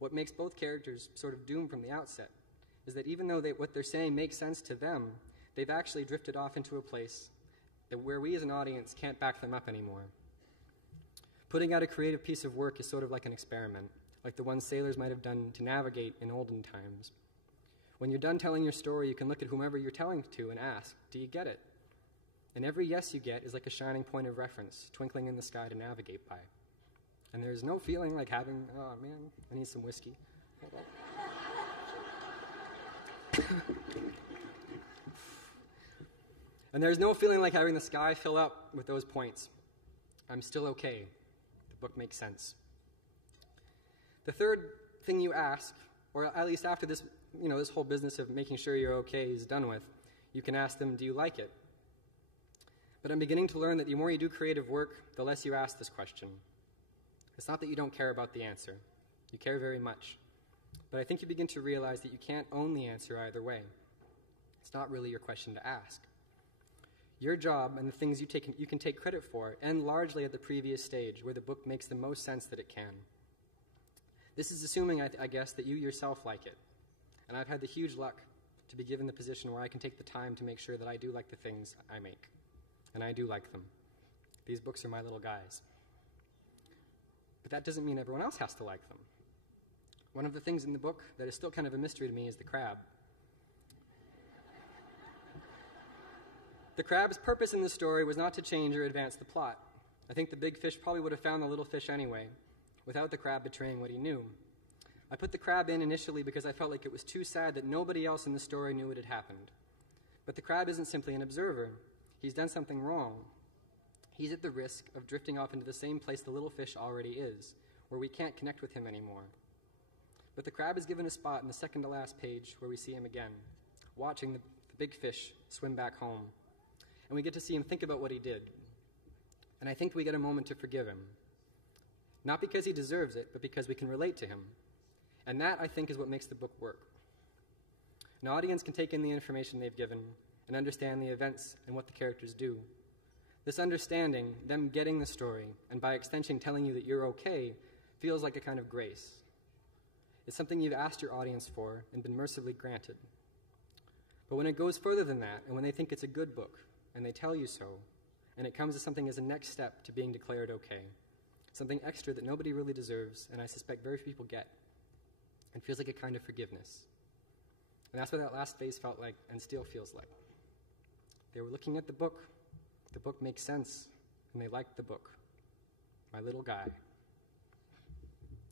What makes both characters sort of doomed from the outset is that even though what they're saying makes sense to them, they've actually drifted off into a place where we as an audience can't back them up anymore. Putting out a creative piece of work is sort of like an experiment, like the ones sailors might have done to navigate in olden times. When you're done telling your story, you can look at whomever you're telling to and ask, do you get it? And every yes you get is like a shining point of reference, twinkling in the sky to navigate by. And there's no feeling like having, oh man, I need some whiskey. And there's no feeling like having the sky fill up with those points. I'm still okay. The book makes sense. The third thing you ask, or at least after this, this whole business of making sure you're okay is done with, you can ask them, do you like it? But I'm beginning to learn that the more you do creative work, the less you ask this question. It's not that you don't care about the answer. You care very much. But I think you begin to realize that you can't own the answer either way. It's not really your question to ask. Your job and the things you can take credit for end largely at the previous stage, where the book makes the most sense that it can. This is assuming, I guess, that you yourself like it. And I've had the huge luck to be given the position where I can take the time to make sure that I do like the things I make. And I do like them. These books are my little guys. But that doesn't mean everyone else has to like them. One of the things in the book that is still kind of a mystery to me is the crab. The crab's purpose in the story was not to change or advance the plot. I think the big fish probably would have found the little fish anyway, without the crab betraying what he knew. I put the crab in initially because I felt like it was too sad that nobody else in the story knew what had happened. But the crab isn't simply an observer. He's done something wrong. He's at the risk of drifting off into the same place the little fish already is, where we can't connect with him anymore. But the crab is given a spot in the second to last page where we see him again, watching the big fish swim back home. And we get to see him think about what he did. And I think we get a moment to forgive him. Not because he deserves it, but because we can relate to him. And that, I think, is what makes the book work. An audience can take in the information they've given and understand the events and what the characters do. This understanding, them getting the story, and by extension telling you that you're okay, feels like a kind of grace. It's something you've asked your audience for and been mercifully granted. But when it goes further than that, and when they think it's a good book, and they tell you so, and it comes as something as a next step to being declared okay, something extra that nobody really deserves, and I suspect very few people get, and feels like a kind of forgiveness. And that's what that last phase felt like, and still feels like. They were looking at the book makes sense, and they liked the book. My little guy.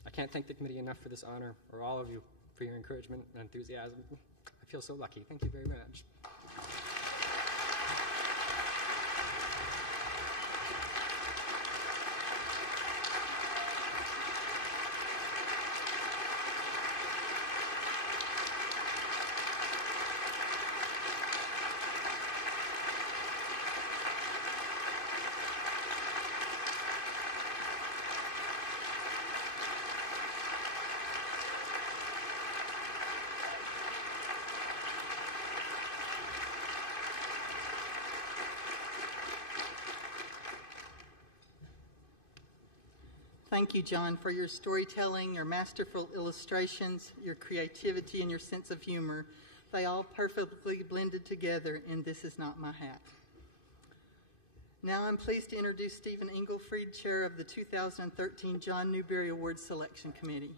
I can't thank the committee enough for this honor, or all of you for your encouragement and enthusiasm. I feel so lucky. Thank you very much. Thank you, Jon, for your storytelling, your masterful illustrations, your creativity, and your sense of humor. They all perfectly blended together in This Is Not My Hat. Now I'm pleased to introduce Stephen Englefried, Chair of the 2013 John Newbery Award Selection Committee.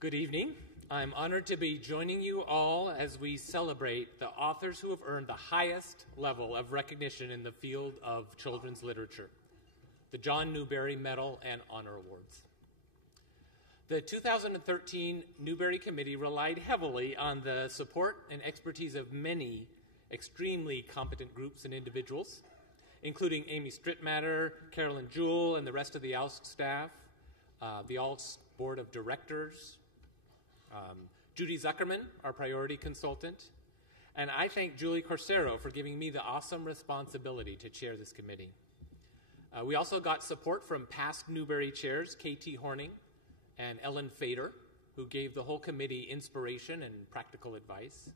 Good evening. I'm honored to be joining you all as we celebrate the authors who have earned the highest level of recognition in the field of children's literature, the John Newbery Medal and Honor Awards. The 2013 Newbery Committee relied heavily on the support and expertise of many extremely competent groups and individuals, including Amy Strittmatter, Carolyn Jewell, and the rest of the ALSC staff, the ALSC Board of Directors, Judy Zuckerman, our priority consultant, and I thank Julie Corsero for giving me the awesome responsibility to chair this committee. We also got support from past Newbery chairs, K.T. Horning and Ellen Fader, who gave the whole committee inspiration and practical advice.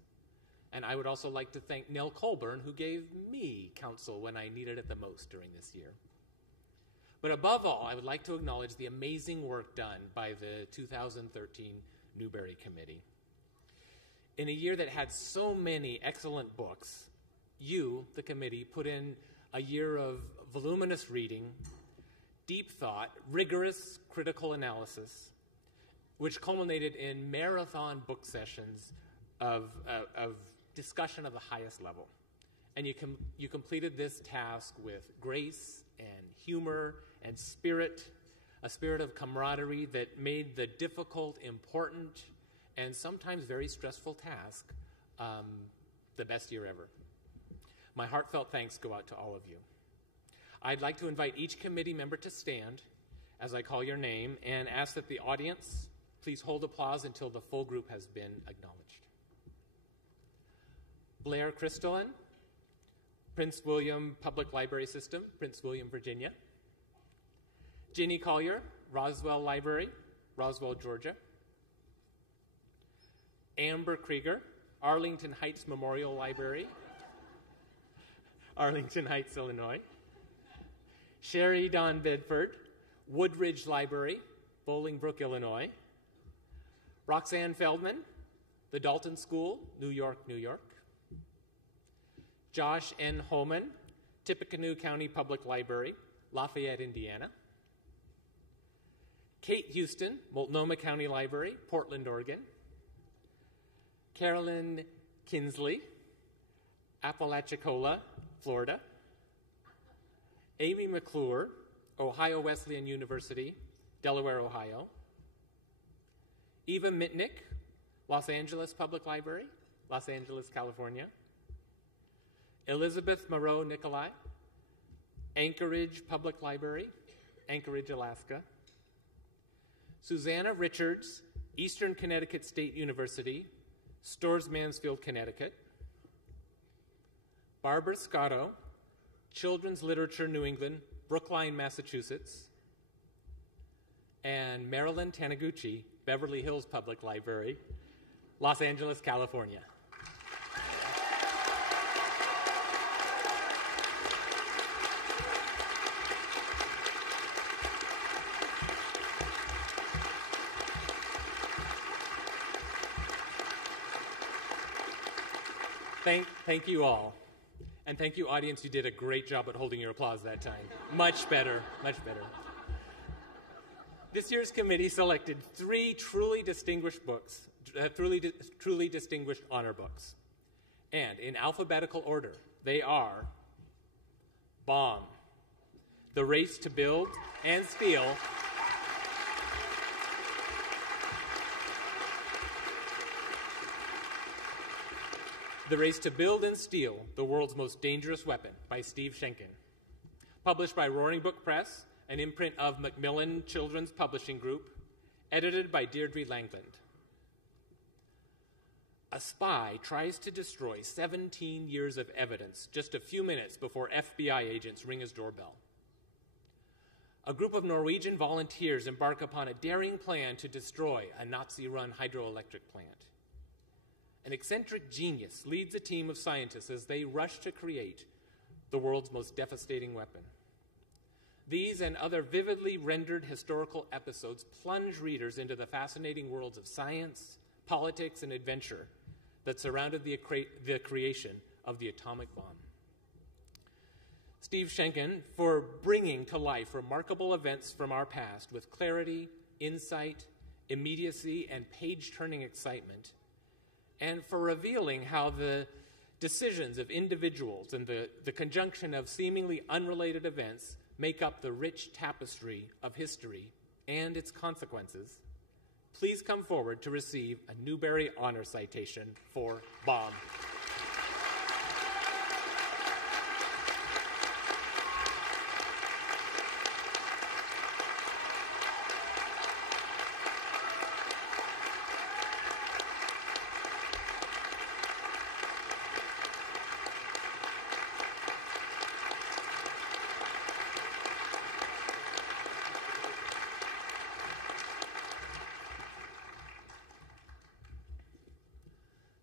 And I would also like to thank Nell Colburn, who gave me counsel when I needed it the most during this year. But above all, I would like to acknowledge the amazing work done by the 2013 Newbery Committee. In a year that had so many excellent books, you, the committee, put in a year of voluminous reading, deep thought, rigorous critical analysis, which culminated in marathon book sessions of discussion of the highest level. and you completed this task with grace and humor and spirit, a spirit of camaraderie that made the difficult, important, and sometimes very stressful task the best year ever. My heartfelt thanks go out to all of you. I'd like to invite each committee member to stand as I call your name and ask that the audience please hold applause until the full group has been acknowledged. Blair Crystalline, Prince William Public Library System, Prince William, Virginia. Ginny Collier, Roswell Library, Roswell, Georgia. Amber Krieger, Arlington Heights Memorial Library, Arlington Heights, Illinois. Sherry Dawn Bedford, Woodridge Library, Bolingbrook, Illinois. Roxanne Feldman, the Dalton School, New York, New York. Josh N. Holman, Tippecanoe County Public Library, Lafayette, Indiana. Kate Houston, Multnomah County Library, Portland, Oregon. Carolyn Kinsley, Apalachicola, Florida. Amy McClure, Ohio Wesleyan University, Delaware, Ohio. Eva Mitnick, Los Angeles Public Library, Los Angeles, California. Elizabeth Moreau Nicolai, Anchorage Public Library, Anchorage, Alaska. Susanna Richards, Eastern Connecticut State University, Storrs, Mansfield, Connecticut. Barbara Scotto, Children's Literature, New England, Brookline, Massachusetts. And Marilyn Taniguchi, Beverly Hills Public Library, Los Angeles, California. Thank you all. And thank you, audience. You did a great job at holding your applause that time. Much better, much better. This year's committee selected 3 truly distinguished books, truly distinguished honor books. And in alphabetical order, they are Bomb, The Race to Build and Steal, The Race to Build and Steal, The World's Most Dangerous Weapon by Steve Sheinkin. Published by Roaring Book Press, an imprint of Macmillan Children's Publishing Group, edited by Deirdre Langland. A spy tries to destroy 17 years of evidence just a few minutes before FBI agents ring his doorbell. A group of Norwegian volunteers embark upon a daring plan to destroy a Nazi-run hydroelectric plant. An eccentric genius leads a team of scientists as they rush to create the world's most devastating weapon. These and other vividly rendered historical episodes plunge readers into the fascinating worlds of science, politics, and adventure that surrounded the creation of the atomic bomb. Steve Sheinkin, for bringing to life remarkable events from our past with clarity, insight, immediacy, and page-turning excitement, and for revealing how the decisions of individuals and the conjunction of seemingly unrelated events make up the rich tapestry of history and its consequences, please come forward to receive a Newbery Honor citation for Bomb.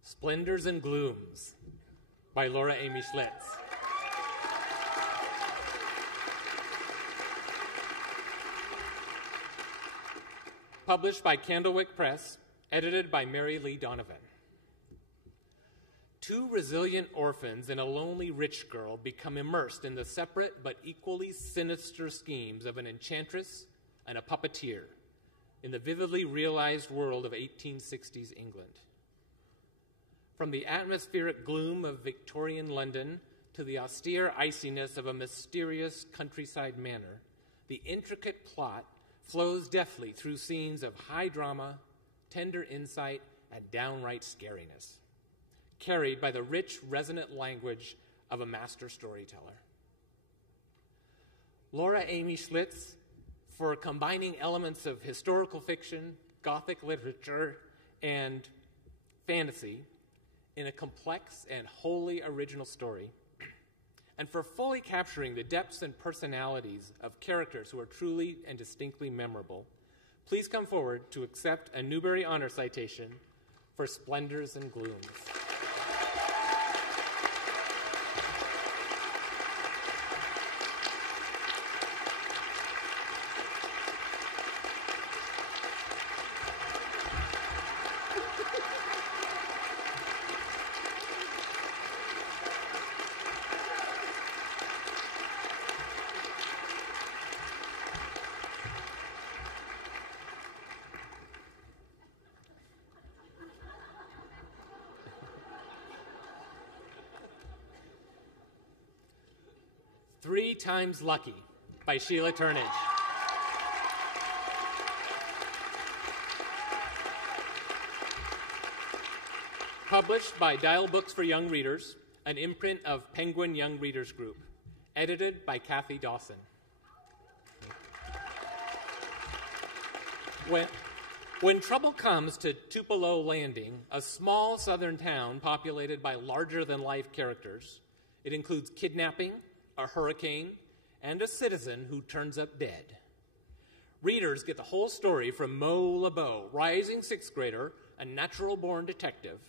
Splendors and Glooms by Laura Amy Schlitz. Published by Candlewick Press, edited by Mary Lee Donovan. 2 resilient orphans and a lonely rich girl become immersed in the separate but equally sinister schemes of an enchantress and a puppeteer in the vividly realized world of 1860s England. From the atmospheric gloom of Victorian London to the austere iciness of a mysterious countryside manor, the intricate plot flows deftly through scenes of high drama, tender insight, and downright scariness, carried by the rich, resonant language of a master storyteller. Laura Amy Schlitz, for combining elements of historical fiction, Gothic literature, and fantasy in a complex and wholly original story, and for fully capturing the depths and personalities of characters who are truly and distinctly memorable, please come forward to accept a Newbery Honor citation for Splendors and Glooms. Three Times Lucky by Sheila Turnage. Published by Dial Books for Young Readers, an imprint of Penguin Young Readers Group. Edited by Kathy Dawson. When trouble comes to Tupelo Landing, a small southern town populated by larger-than-life characters, it includes kidnapping, a hurricane, and a citizen who turns up dead. Readers get the whole story from Mo LeBeau, rising sixth grader, a natural-born detective,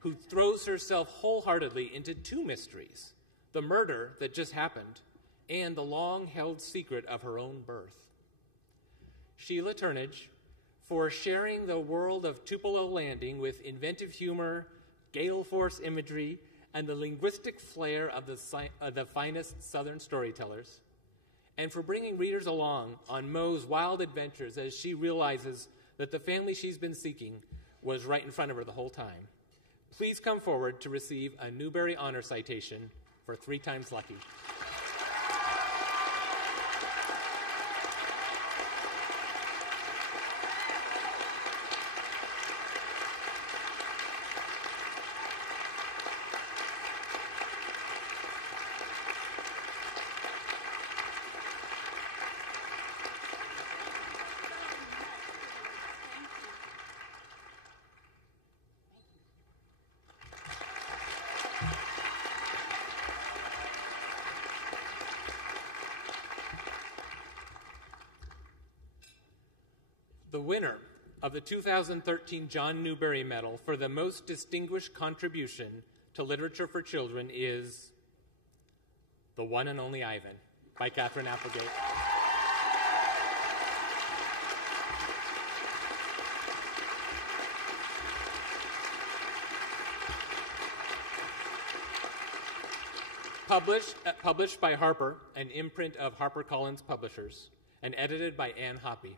who throws herself wholeheartedly into two mysteries, the murder that just happened and the long-held secret of her own birth. Sheila Turnage, for sharing the world of Tupelo Landing with inventive humor, gale force imagery, and the linguistic flair of the finest Southern storytellers, and for bringing readers along on Mo's wild adventures as she realizes that the family she's been seeking was right in front of her the whole time. Please come forward to receive a Newbery Honor citation for Three Times Lucky. The winner of the 2013 John Newbery Medal for the most distinguished contribution to literature for children is The One and Only Ivan by Katherine Applegate. Published by Harper, an imprint of HarperCollins Publishers, and edited by Ann Hoppy.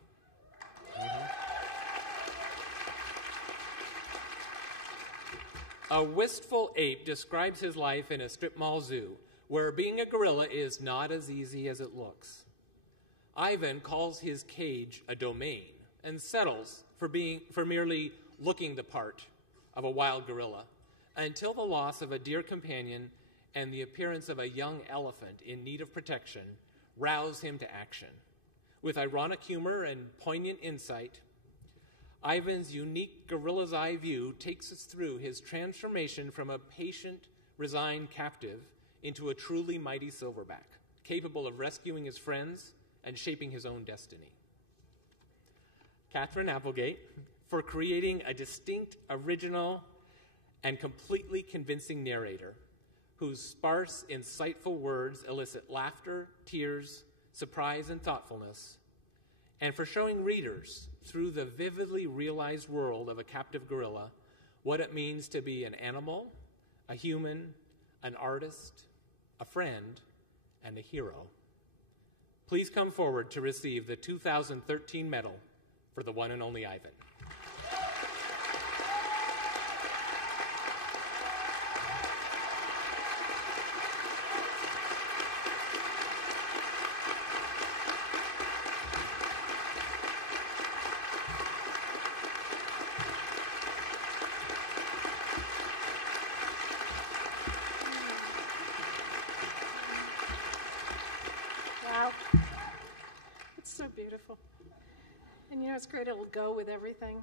A wistful ape describes his life in a strip mall zoo, where being a gorilla is not as easy as it looks. Ivan calls his cage a domain and settles for merely looking the part of a wild gorilla, until the loss of a dear companion and the appearance of a young elephant in need of protection rouse him to action. With ironic humor and poignant insight, Ivan's unique gorilla's eye view takes us through his transformation from a patient, resigned captive into a truly mighty silverback, capable of rescuing his friends and shaping his own destiny. Katherine Applegate, for creating a distinct, original, and completely convincing narrator whose sparse, insightful words elicit laughter, tears, surprise, and thoughtfulness, and for showing readers through the vividly realized world of a captive gorilla what it means to be an animal, a human, an artist, a friend, and a hero. Please come forward to receive the 2013 medal for The One and Only Ivan. yourself. It's so beautiful. And it's great, it'll go with everything.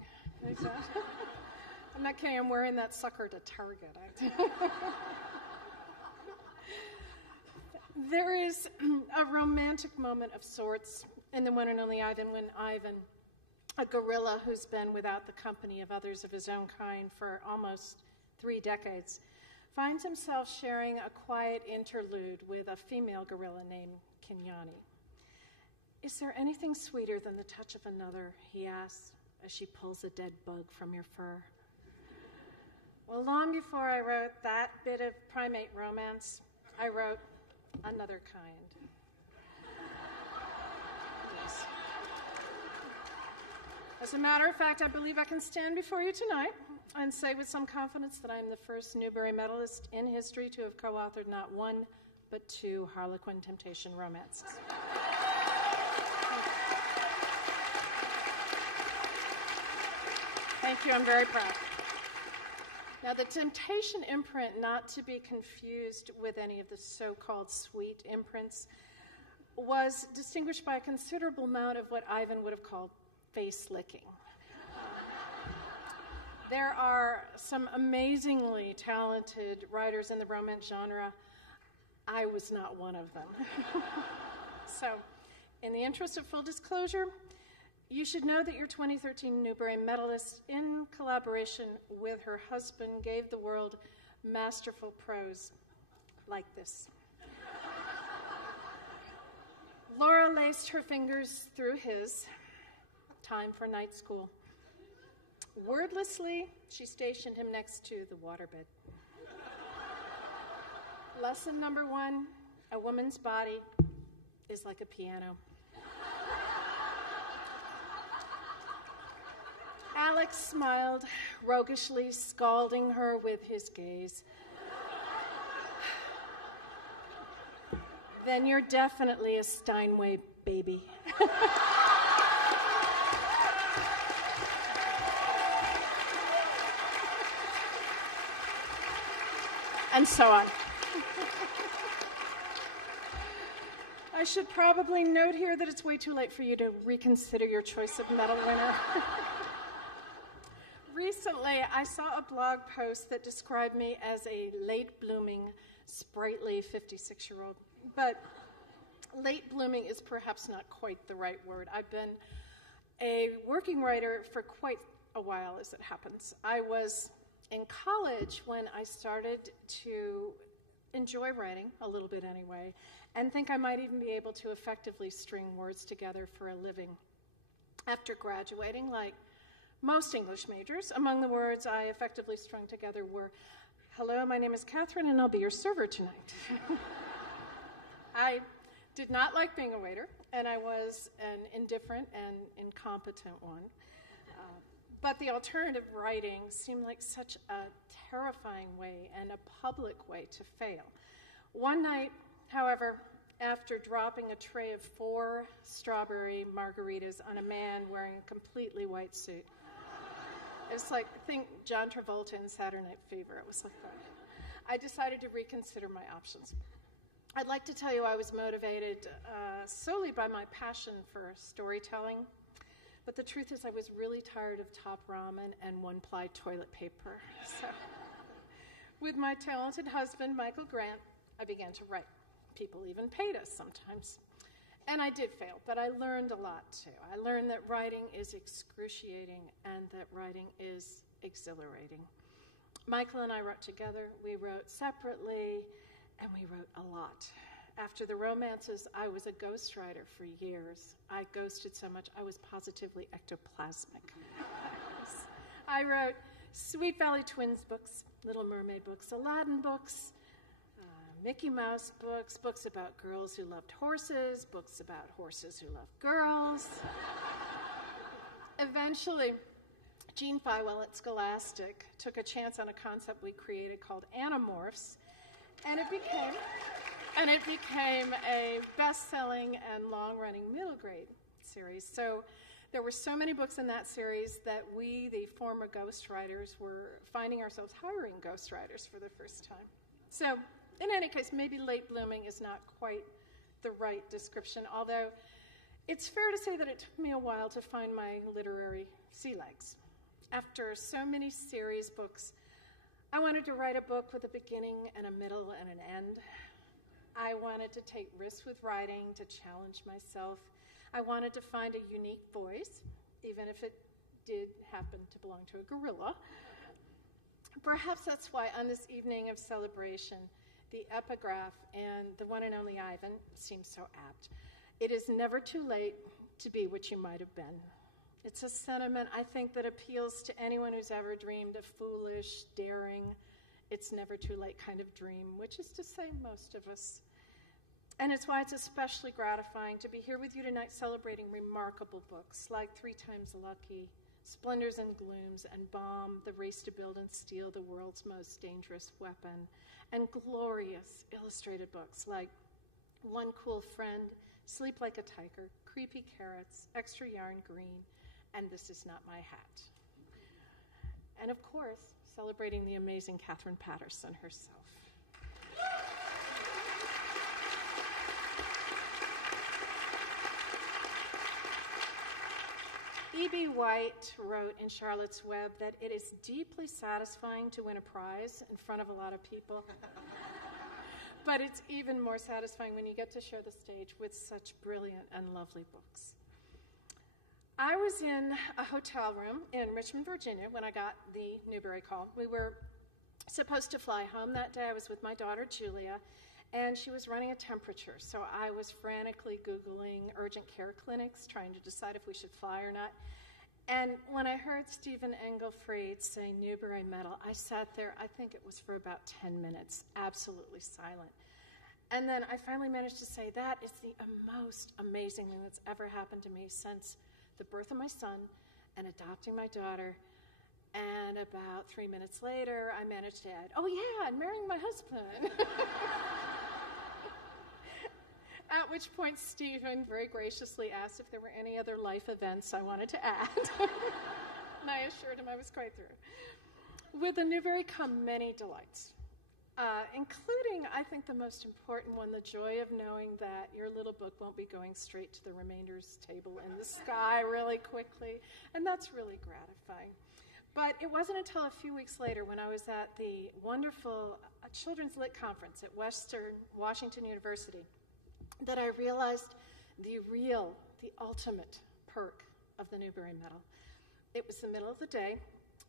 Exactly. I'm not kidding, I'm wearing that sucker to Target. There is a romantic moment of sorts in the one and only Ivan when Ivan, a gorilla who's been without the company of others of his own kind for almost 3 decades, finds himself sharing a quiet interlude with a female gorilla named Kenyani. "Is there anything sweeter than the touch of another?" he asks as she pulls a dead bug from your fur. Well, long before I wrote that bit of primate romance, I wrote another kind. Yes. As a matter of fact, I believe I can stand before you tonight and say with some confidence that I am the first Newbery Medalist in history to have co-authored not 1, but 2 Harlequin temptation romances. Thank you, I'm very proud. Now, the temptation imprint, not to be confused with any of the so-called sweet imprints, was distinguished by a considerable amount of what Ivan would have called face licking. There are some amazingly talented writers in the romance genre. I was not one of them. So, in the interest of full disclosure, you should know that your 2013 Newbery Medalist, in collaboration with her husband, gave the world masterful prose like this. Laura laced her fingers through his. Time for night school. Wordlessly, she stationed him next to the waterbed. Lesson number 1, a woman's body is like a piano. Alex smiled, roguishly scalding her with his gaze. Then you're definitely a Steinway baby. And so on. I should probably note here that it's way too late for you to reconsider your choice of medal winner. Recently, I saw a blog post that described me as a late-blooming, sprightly 56-year-old. But late-blooming is perhaps not quite the right word. I've been a working writer for quite a while, as it happens. I was in college when I started to enjoy writing, a little bit anyway, and think I might even be able to effectively string words together for a living. After graduating, like most English majors, among the words I effectively strung together were, "Hello, my name is Katherine, and I'll be your server tonight." I did not like being a waiter, and I was an indifferent and incompetent one. But the alternative writing seemed like such a terrifying way and a public way to fail. One night, however, after dropping a tray of 4 strawberry margaritas on a man wearing a completely white suit, it's like, think John Travolta in Saturday Night Fever. It was like that. I decided to reconsider my options. I'd like to tell you I was motivated solely by my passion for storytelling. But the truth is I was really tired of top ramen and 1-ply toilet paper. So, with my talented husband, Michael Grant, I began to write. People even paid us sometimes. And I did fail, but I learned a lot too. I learned that writing is excruciating and that writing is exhilarating. Michael and I wrote together, we wrote separately, and we wrote a lot. After the romances, I was a ghostwriter for years. I ghosted so much, I was positively ectoplasmic. I wrote Sweet Valley Twins books, Little Mermaid books, Aladdin books, Mickey Mouse books, books about girls who loved horses, books about horses who loved girls. Eventually, Gene Feiwell at Scholastic took a chance on a concept we created called Animorphs, and it became a best-selling and long-running middle grade series. So there were so many books in that series that we, the former ghostwriters, were finding ourselves hiring ghostwriters for the first time. So in any case, maybe late blooming is not quite the right description, although it's fair to say that it took me a while to find my literary sea legs. After so many series books, I wanted to write a book with a beginning and a middle and an end. I wanted to take risks with writing, to challenge myself. I wanted to find a unique voice, even if it did happen to belong to a gorilla. Perhaps that's why on this evening of celebration, the epigraph and the one and only Ivan seem so apt. It is never too late to be what you might have been. It's a sentiment, I think, that appeals to anyone who's ever dreamed a foolish, daring, it's never too late kind of dream, which is to say most of us. And it's why it's especially gratifying to be here with you tonight celebrating remarkable books like 3 Times Lucky, Splendors and Glooms, and Bomb, The Race to Build and Steal the World's Most Dangerous Weapon, and glorious illustrated books like One Cool Friend, Sleep Like a Tiger, Creepy Carrots, Extra Yarn Green, and This Is Not My Hat. And of course, celebrating the amazing Katherine Paterson herself. E.B. White wrote in Charlotte's Web that it is deeply satisfying to win a prize in front of a lot of people. But it's even more satisfying when you get to share the stage with such brilliant and lovely books. I was in a hotel room in Richmond, Virginia, when I got the Newbery call. We were supposed to fly home that day. I was with my daughter, Julia, and she was running a temperature. So I was frantically Googling urgent care clinics, trying to decide if we should fly or not. And when I heard Stephen Englefried say Newbery Medal, I sat there, I think it was for about 10 minutes, absolutely silent. And then I finally managed to say, that is the most amazing thing that's ever happened to me since the birth of my son and adopting my daughter. And about 3 minutes later, I managed to add, oh yeah, and marrying my husband. At which point, Stephen very graciously asked if there were any other life events I wanted to add. And I assured him I was quite through. With the Newbery come many delights, including, I think, the most important one, the joy of knowing that your little book won't be going straight to the remainders table in the sky really quickly, and that's really gratifying. But it wasn't until a few weeks later when I was at the wonderful Children's Lit Conference at Western Washington University that I realized the ultimate perk of the Newbery Medal. It was the middle of the day,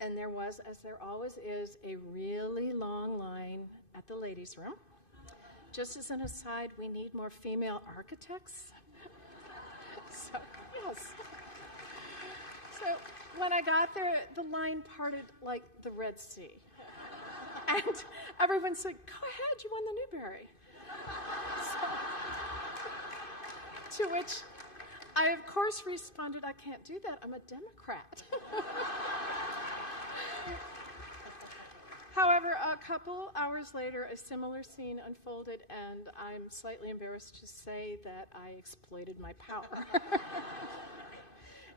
and there was, as there always is, a really long line at the ladies' room. Just as an aside, we need more female architects. So, yes. So when I got there, the line parted like the Red Sea. And everyone said, go ahead, you won the Newbery. To which I, of course, responded, I can't do that. I'm a Democrat. However, a couple hours later, a similar scene unfolded, and I'm slightly embarrassed to say that I exploited my power.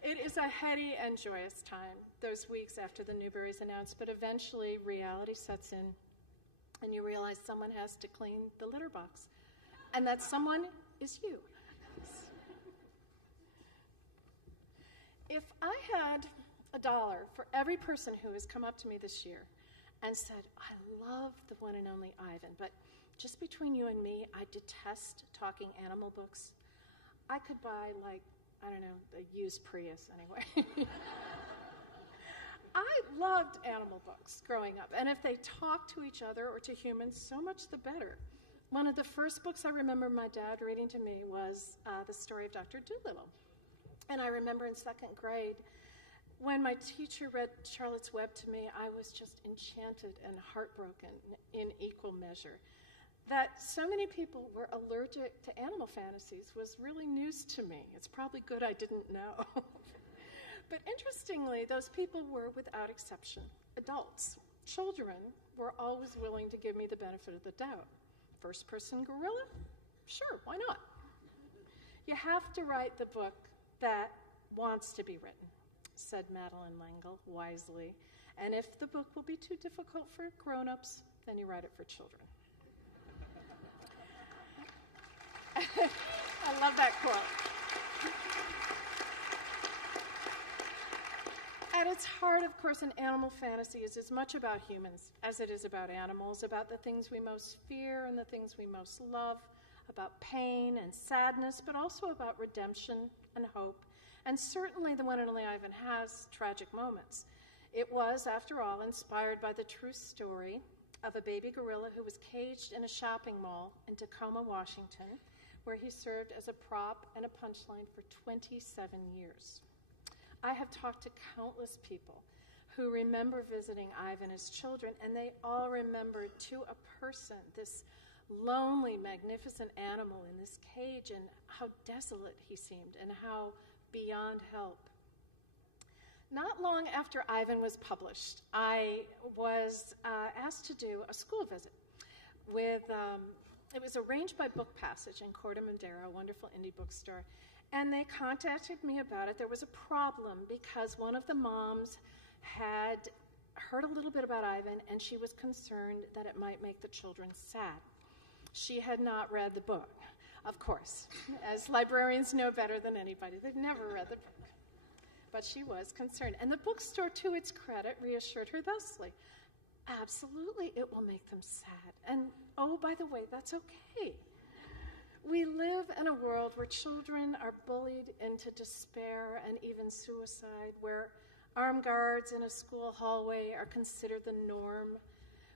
It is a heady and joyous time, those weeks after the Newberys announced, but eventually reality sets in, and you realize someone has to clean the litter box, and that someone is you. If I had $1 for every person who has come up to me this year and said, I love the one and only Ivan, but just between you and me, I detest talking animal books, I could buy, like, I don't know, a used Prius anyway. I loved animal books growing up, and if they talked to each other or to humans, so much the better. One of the first books I remember my dad reading to me was the story of Dr. Dolittle. And I remember in 2nd grade, when my teacher read Charlotte's Web to me, I was just enchanted and heartbroken in equal measure. That so many people were allergic to animal fantasies was really news to me. It's probably good I didn't know. But interestingly, those people were, without exception, adults. Children were always willing to give me the benefit of the doubt. First-person gorilla? Sure, why not? You have to write the book that wants to be written, said Madeleine L'Engle wisely. And if the book will be too difficult for grown-ups, then you write it for children. I love that quote. At its heart, of course, an animal fantasy is as much about humans as it is about animals, about the things we most fear and the things we most love, about pain and sadness, but also about redemption and hope. And certainly the one and only Ivan has tragic moments. It was, after all, inspired by the true story of a baby gorilla who was caged in a shopping mall in Tacoma, Washington, where he served as a prop and a punchline for 27 years. I have talked to countless people who remember visiting Ivan as children, and they all remember to a person this lonely, magnificent animal in this cage and how desolate he seemed and how beyond help. Not long after Ivan was published, I was asked to do a school visit with, it was arranged by Book Passage in Corte Madera, a wonderful indie bookstore, and they contacted me about it. There was a problem because one of the moms had heard a little bit about Ivan, and she was concerned that it might make the children sad. She had not read the book, of course, as librarians know better than anybody. They've never read the book. But she was concerned. And the bookstore, to its credit, reassured her thusly. Absolutely, it will make them sad. And, oh, by the way, that's okay. We live in a world where children are bullied into despair and even suicide, where armed guards in a school hallway are considered the norm,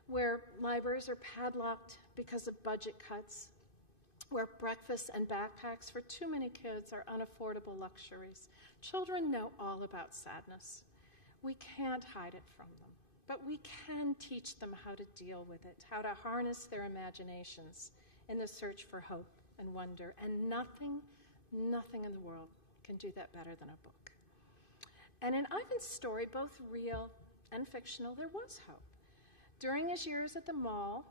where libraries are padlocked because of budget cuts, where breakfasts and backpacks for too many kids are unaffordable luxuries. Children know all about sadness. We can't hide it from them, but we can teach them how to deal with it, how to harness their imaginations in the search for hope and wonder, and nothing in the world can do that better than a book. And in Ivan's story, both real and fictional, there was hope. During his years at the mall,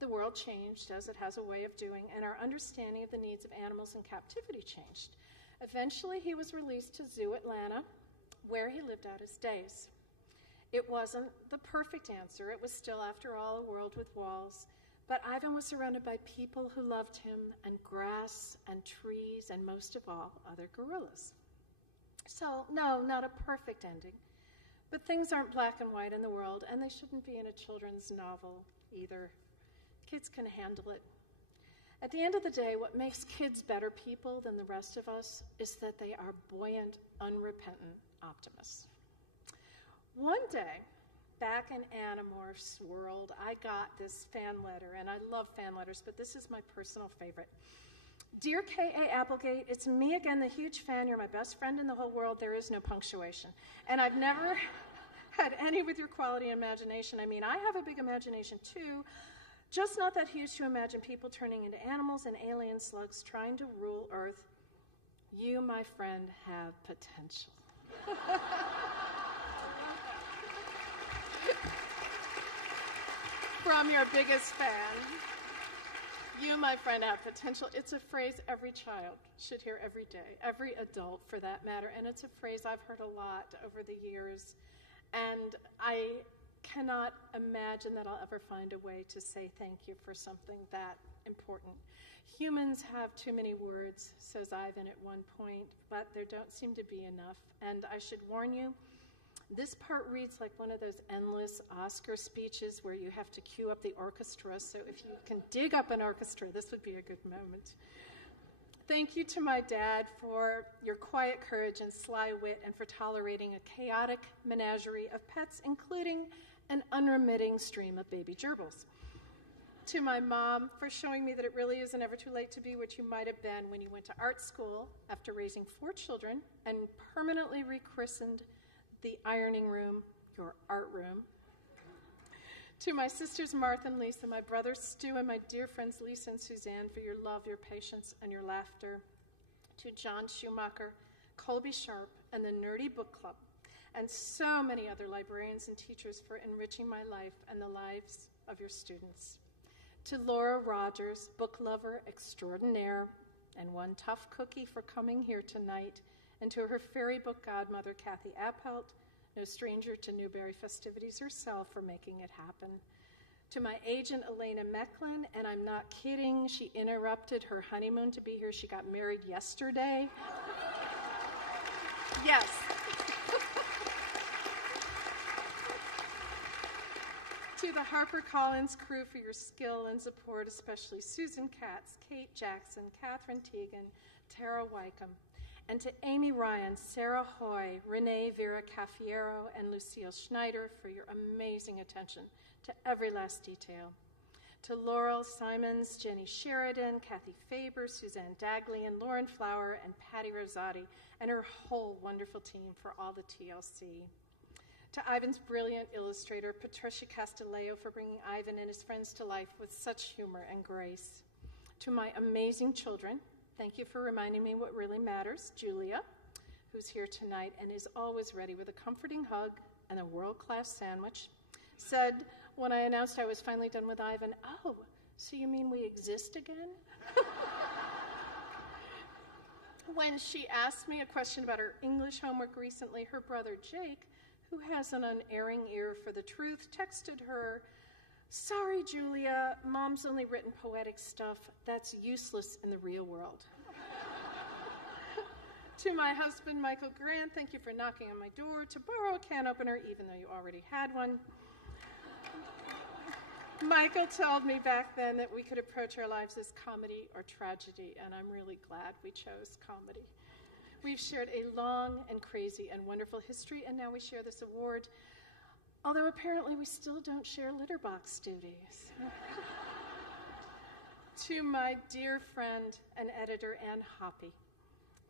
the world changed, as it has a way of doing, and our understanding of the needs of animals in captivity changed. Eventually, he was released to Zoo Atlanta, where he lived out his days. It wasn't the perfect answer. It was still, after all, a world with walls. But Ivan was surrounded by people who loved him, and grass and trees, and most of all, other gorillas. So, no, not a perfect ending. But things aren't black and white in the world, and they shouldn't be in a children's novel either. Kids can handle it. At the end of the day, what makes kids better people than the rest of us is that they are buoyant, unrepentant optimists. One day, back in Animorph's world, I got this fan letter, and I love fan letters, but this is my personal favorite. Dear K.A. Applegate, it's me again, the huge fan. You're my best friend in the whole world. There is no punctuation. And I've never had any with your quality and imagination. I mean, I have a big imagination too, just not that huge to imagine people turning into animals and alien slugs trying to rule Earth. You, my friend, have potential. From your biggest fan. You, my friend, have potential. It's a phrase every child should hear every day, every adult for that matter, and it's a phrase I've heard a lot over the years, and I cannot imagine that I'll ever find a way to say thank you for something that important. Humans have too many words, says Ivan at one point, but there don't seem to be enough, and I should warn you, this part reads like one of those endless Oscar speeches where you have to cue up the orchestra, so if you can dig up an orchestra, this would be a good moment. Thank you to my dad for your quiet courage and sly wit and for tolerating a chaotic menagerie of pets, including an unremitting stream of baby gerbils. To my mom for showing me that it really isn't ever too late to be what you might have been when you went to art school after raising 4 children and permanently rechristened the ironing room your art room. To my sisters Martha and Lisa, my brothers Stu, and my dear friends Lisa and Suzanne for your love, your patience, and your laughter. To John Schumacher, Colby Sharp, and the Nerdy Book Club, and so many other librarians and teachers for enriching my life and the lives of your students. To Laura Rogers, book lover extraordinaire, and one tough cookie for coming here tonight, and to her fairy book godmother, Kathy Appelt, no stranger to Newbery festivities herself, for making it happen. To my agent, Elena Mecklin, and I'm not kidding, she interrupted her honeymoon to be here. She got married yesterday. Yes. To the HarperCollins crew for your skill and support, especially Susan Katz, Kate Jackson, Catherine Teagan, Tara Wykeham. And to Amy Ryan, Sarah Hoy, Renee Vera Caffiero, and Lucille Schneider for your amazing attention to every last detail. To Laurel Simons, Jenny Sheridan, Kathy Faber, Suzanne Dagley, and Lauren Flower, and Patty Rosati, and her whole wonderful team for all the TLC. To Ivan's brilliant illustrator, Patricia Castileo, for bringing Ivan and his friends to life with such humor and grace. To my amazing children, thank you for reminding me what really matters. Julia, who's here tonight and is always ready with a comforting hug and a world-class sandwich, said when I announced I was finally done with Ivan, "Oh, so you mean we exist again?" When she asked me a question about her English homework recently, her brother Jake, who has an unerring ear for the truth, texted her, "Sorry, Julia, Mom's only written poetic stuff. That's useless in the real world." To my husband, Michael Grant, thank you for knocking on my door to borrow a can opener, even though you already had one. Michael told me back then that we could approach our lives as comedy or tragedy, and I'm really glad we chose comedy. We've shared a long and crazy and wonderful history, and now we share this award, although apparently we still don't share litter box duties. To my dear friend and editor, Ann Hoppy,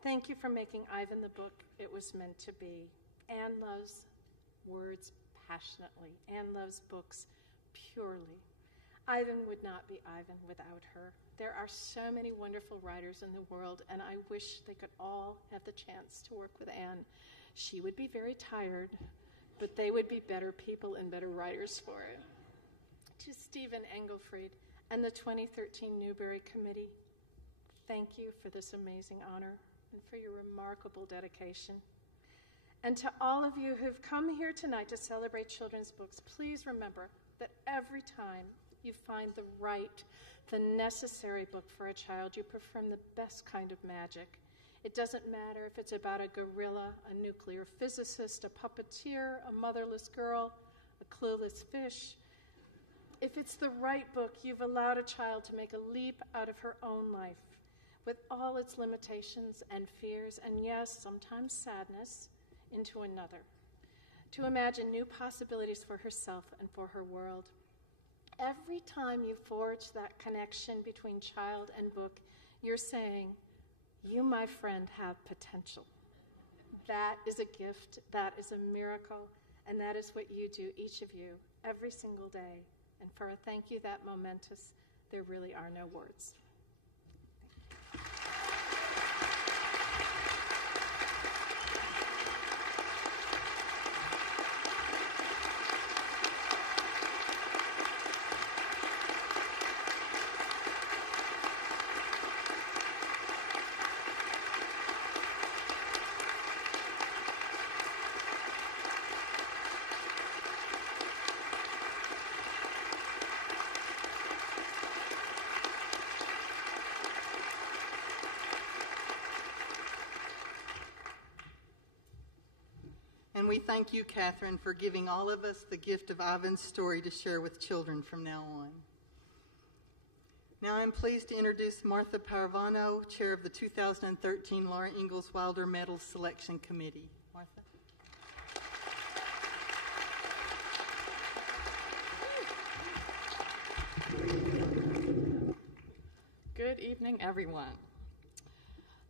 thank you for making Ivan the book it was meant to be. Ann loves words passionately. Ann loves books purely. Ivan would not be Ivan without her. There are so many wonderful writers in the world, and I wish they could all have the chance to work with Ann. She would be very tired, but they would be better people and better writers for it. To Stephen Englefried and the 2013 Newbery Committee, thank you for this amazing honor and for your remarkable dedication. And to all of you who've come here tonight to celebrate children's books, please remember that every time you find the right, the necessary book for a child, you perform the best kind of magic. It doesn't matter if it's about a gorilla, a nuclear physicist, a puppeteer, a motherless girl, a clueless fish. If it's the right book, you've allowed a child to make a leap out of her own life with all its limitations and fears, and yes, sometimes sadness, into another, to imagine new possibilities for herself and for her world. Every time you forge that connection between child and book, you're saying, "You, my friend, have potential." That is a gift, that is a miracle, and that is what you do, each of you, every single day. And for a thank you that momentous, there really are no words. And we thank you, Katherine, for giving all of us the gift of Ivan's story to share with children from now on. Now I'm pleased to introduce Martha Parvano, chair of the 2013 Laura Ingalls Wilder Medal Selection Committee. Martha. Good evening, everyone.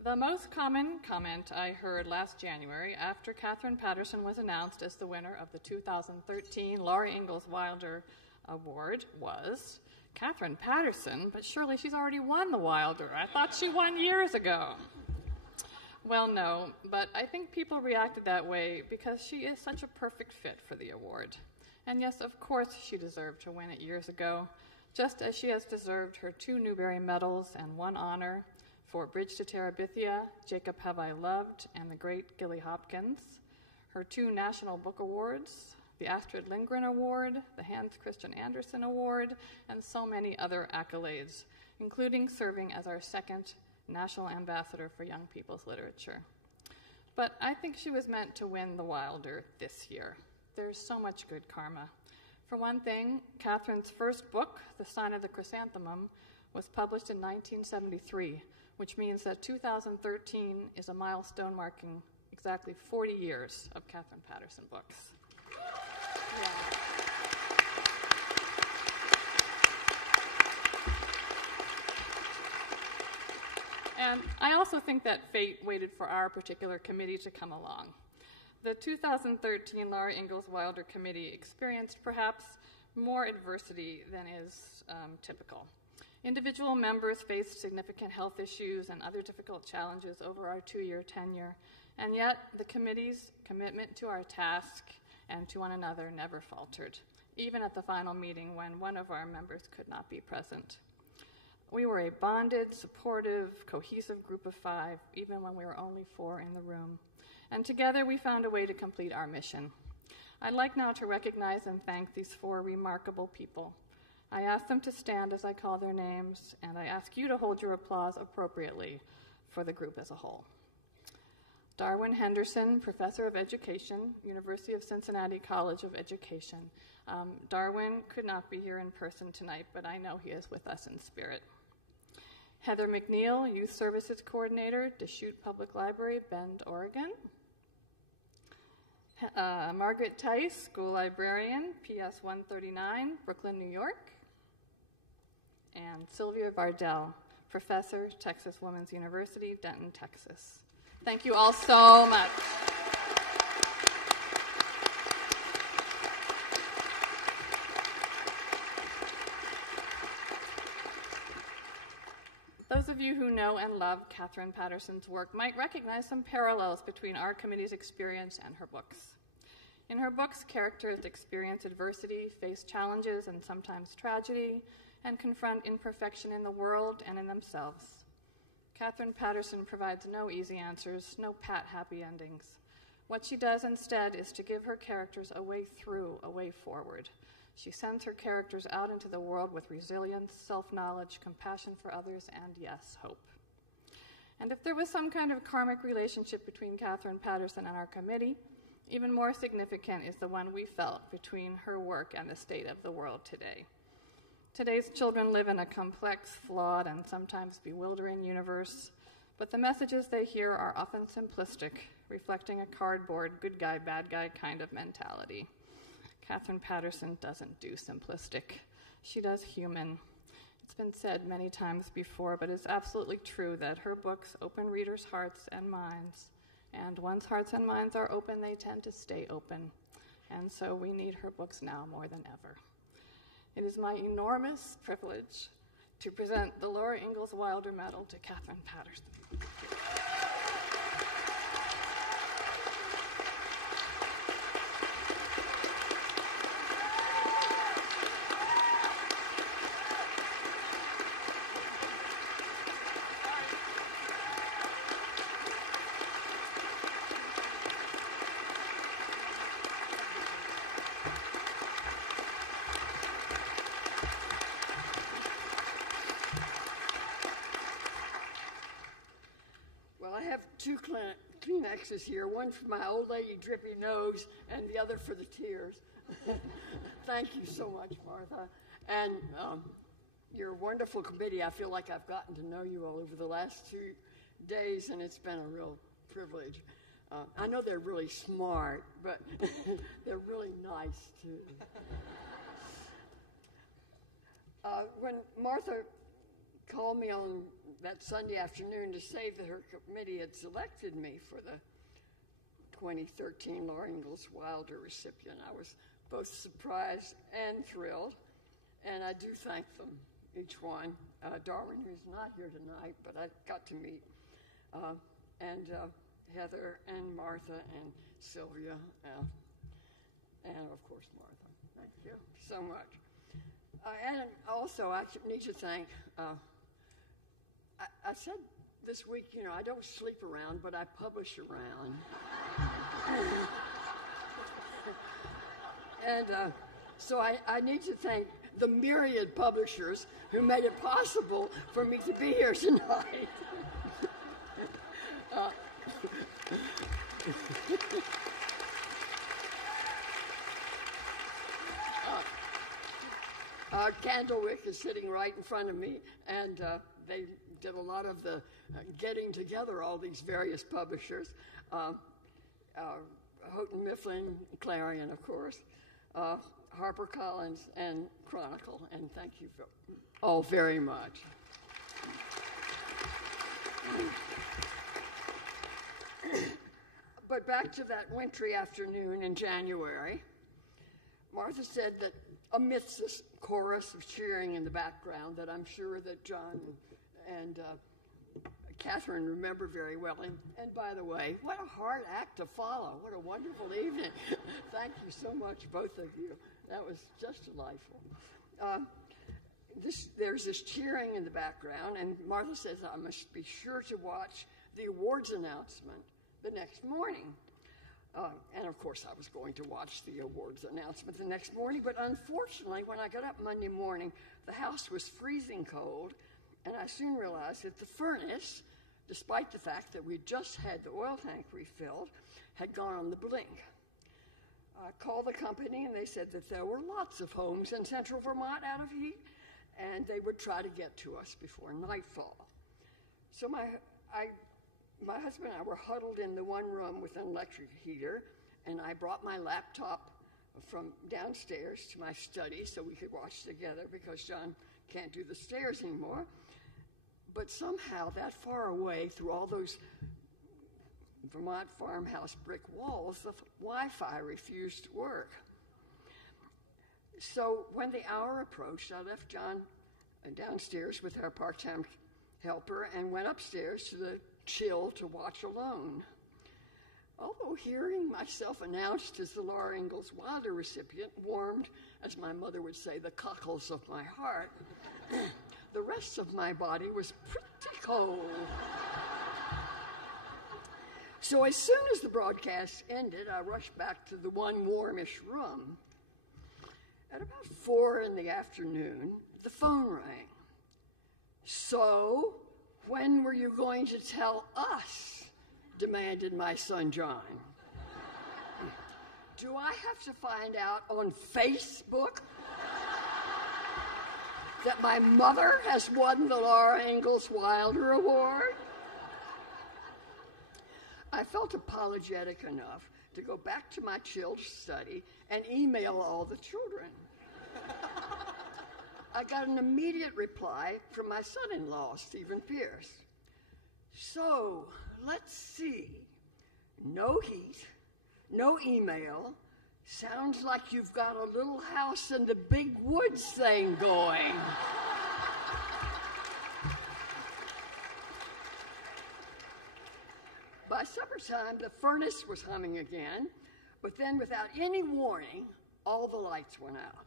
The most common comment I heard last January after Katherine Paterson was announced as the winner of the 2013 Laura Ingalls Wilder Award was, "Katherine Paterson, but surely she's already won the Wilder. I thought she won years ago." Well, no, but I think people reacted that way because she is such a perfect fit for the award. And yes, of course she deserved to win it years ago, just as she has deserved her 2 Newbery medals and 1 honor for Bridge to Terabithia, Jacob Have I Loved, and the Great Gilly Hopkins, her 2 National Book Awards, the Astrid Lindgren Award, the Hans Christian Andersen Award, and so many other accolades, including serving as our second National Ambassador for Young People's Literature. But I think she was meant to win the Wilder this year. There's so much good karma. For one thing, Katherine's first book, The Sign of the Chrysanthemum, was published in 1973, which means that 2013 is a milestone marking exactly 40 years of Katherine Paterson books. Yeah. And I also think that fate waited for our particular committee to come along. The 2013 Laura Ingalls Wilder Committee experienced perhaps more adversity than is typical. Individual members faced significant health issues and other difficult challenges over our 2-year tenure, and yet the committee's commitment to our task and to one another never faltered, even at the final meeting when one of our members could not be present. We were a bonded, supportive, cohesive group of 5, even when we were only 4 in the room. And together we found a way to complete our mission. I'd like now to recognize and thank these 4 remarkable people. I ask them to stand as I call their names, and I ask you to hold your applause appropriately for the group as a whole. Darwin Henderson, Professor of Education, University of Cincinnati College of Education. Darwin could not be here in person tonight, but I know he is with us in spirit. Heather McNeil, Youth Services Coordinator, Deschutes Public Library, Bend, Oregon. Margaret Tice, School Librarian, PS 139, Brooklyn, New York. And Sylvia Bardell, Professor, Texas Women's University, Denton, Texas. Thank you all so much. Those of you who know and love Katherine Paterson's work might recognize some parallels between our committee's experience and her books. In her books, characters experience adversity, face challenges and sometimes tragedy, and confront imperfection in the world and in themselves. Katherine Paterson provides no easy answers, no pat happy endings. What she does instead is to give her characters a way through, a way forward. She sends her characters out into the world with resilience, self-knowledge, compassion for others, and yes, hope. And if there was some kind of karmic relationship between Katherine Paterson and our committee, even more significant is the one we felt between her work and the state of the world today. Today's children live in a complex, flawed, and sometimes bewildering universe, but the messages they hear are often simplistic, reflecting a cardboard, good guy, bad guy kind of mentality. Katherine Paterson doesn't do simplistic. She does human. It's been said many times before, but it's absolutely true that her books open readers' hearts and minds. And once hearts and minds are open, they tend to stay open. And so we need her books now more than ever. It is my enormous privilege to present the Laura Ingalls Wilder Medal to Katherine Paterson. Two Kleenexes here, one for my old lady drippy nose and the other for the tears. Thank you so much, Martha. And your wonderful committee. I feel like I've gotten to know you all over the last 2 days, and it's been a real privilege. I know they're really smart, but they're really nice, too. When Martha called me on that Sunday afternoon to say that her committee had selected me for the 2013 Laura Ingalls Wilder recipient, I was both surprised and thrilled, and I do thank them, each one. Darwin, who's not here tonight, but I got to meet, and Heather and Martha and Sylvia, and of course Martha. Thank you so much. And also I need to thank I said this week, I don't sleep around, but I publish around. And so I need to thank the myriad publishers who made it possible for me to be here tonight. Candlewick is sitting right in front of me, and they did a lot of the getting together all these various publishers. Houghton Mifflin, Clarion, of course, HarperCollins, and Chronicle, and thank you all very much. But back to that wintry afternoon in January, Martha said that amidst this chorus of cheering in the background that I'm sure that Jon and Katherine remember very well. And by the way, what a hard act to follow. What a wonderful evening. Thank you so much, both of you. That was just delightful. There's this cheering in the background, and Martha says I must be sure to watch the awards announcement the next morning. And of course, I was going to watch the awards announcement the next morning, but unfortunately, when I got up Monday morning, the house was freezing cold, and I soon realized that the furnace, despite the fact that we just had the oil tank refilled, had gone on the blink. I called the company, and they said that there were lots of homes in central Vermont out of heat, and they would try to get to us before nightfall. So my husband and I were huddled in the one room with an electric heater, and I brought my laptop from downstairs to my study so we could watch together because Jon can't do the stairs anymore. But somehow that far away through all those Vermont farmhouse brick walls, the Wi-Fi refused to work. So when the hour approached, I left Jon downstairs with our part-time helper and went upstairs to the chill to watch alone. Although hearing myself announced as the Laura Ingalls Wilder recipient warmed, as my mother would say, the cockles of my heart, the rest of my body was pretty cold. So as soon as the broadcast ended, I rushed back to the one warmish room. At about 4 in the afternoon, the phone rang. So, when were you going to tell us? Demanded my son Jon. Do I have to find out on Facebook that my mother has won the Laura Ingalls Wilder Award? I felt apologetic enough to go back to my chilled study and email all the children. I got an immediate reply from my son-in-law, Stephen Pierce. So, let's see. No heat, no email. Sounds like you've got a little house in the big woods thing going. By suppertime, the furnace was humming again, but then without any warning, all the lights went out.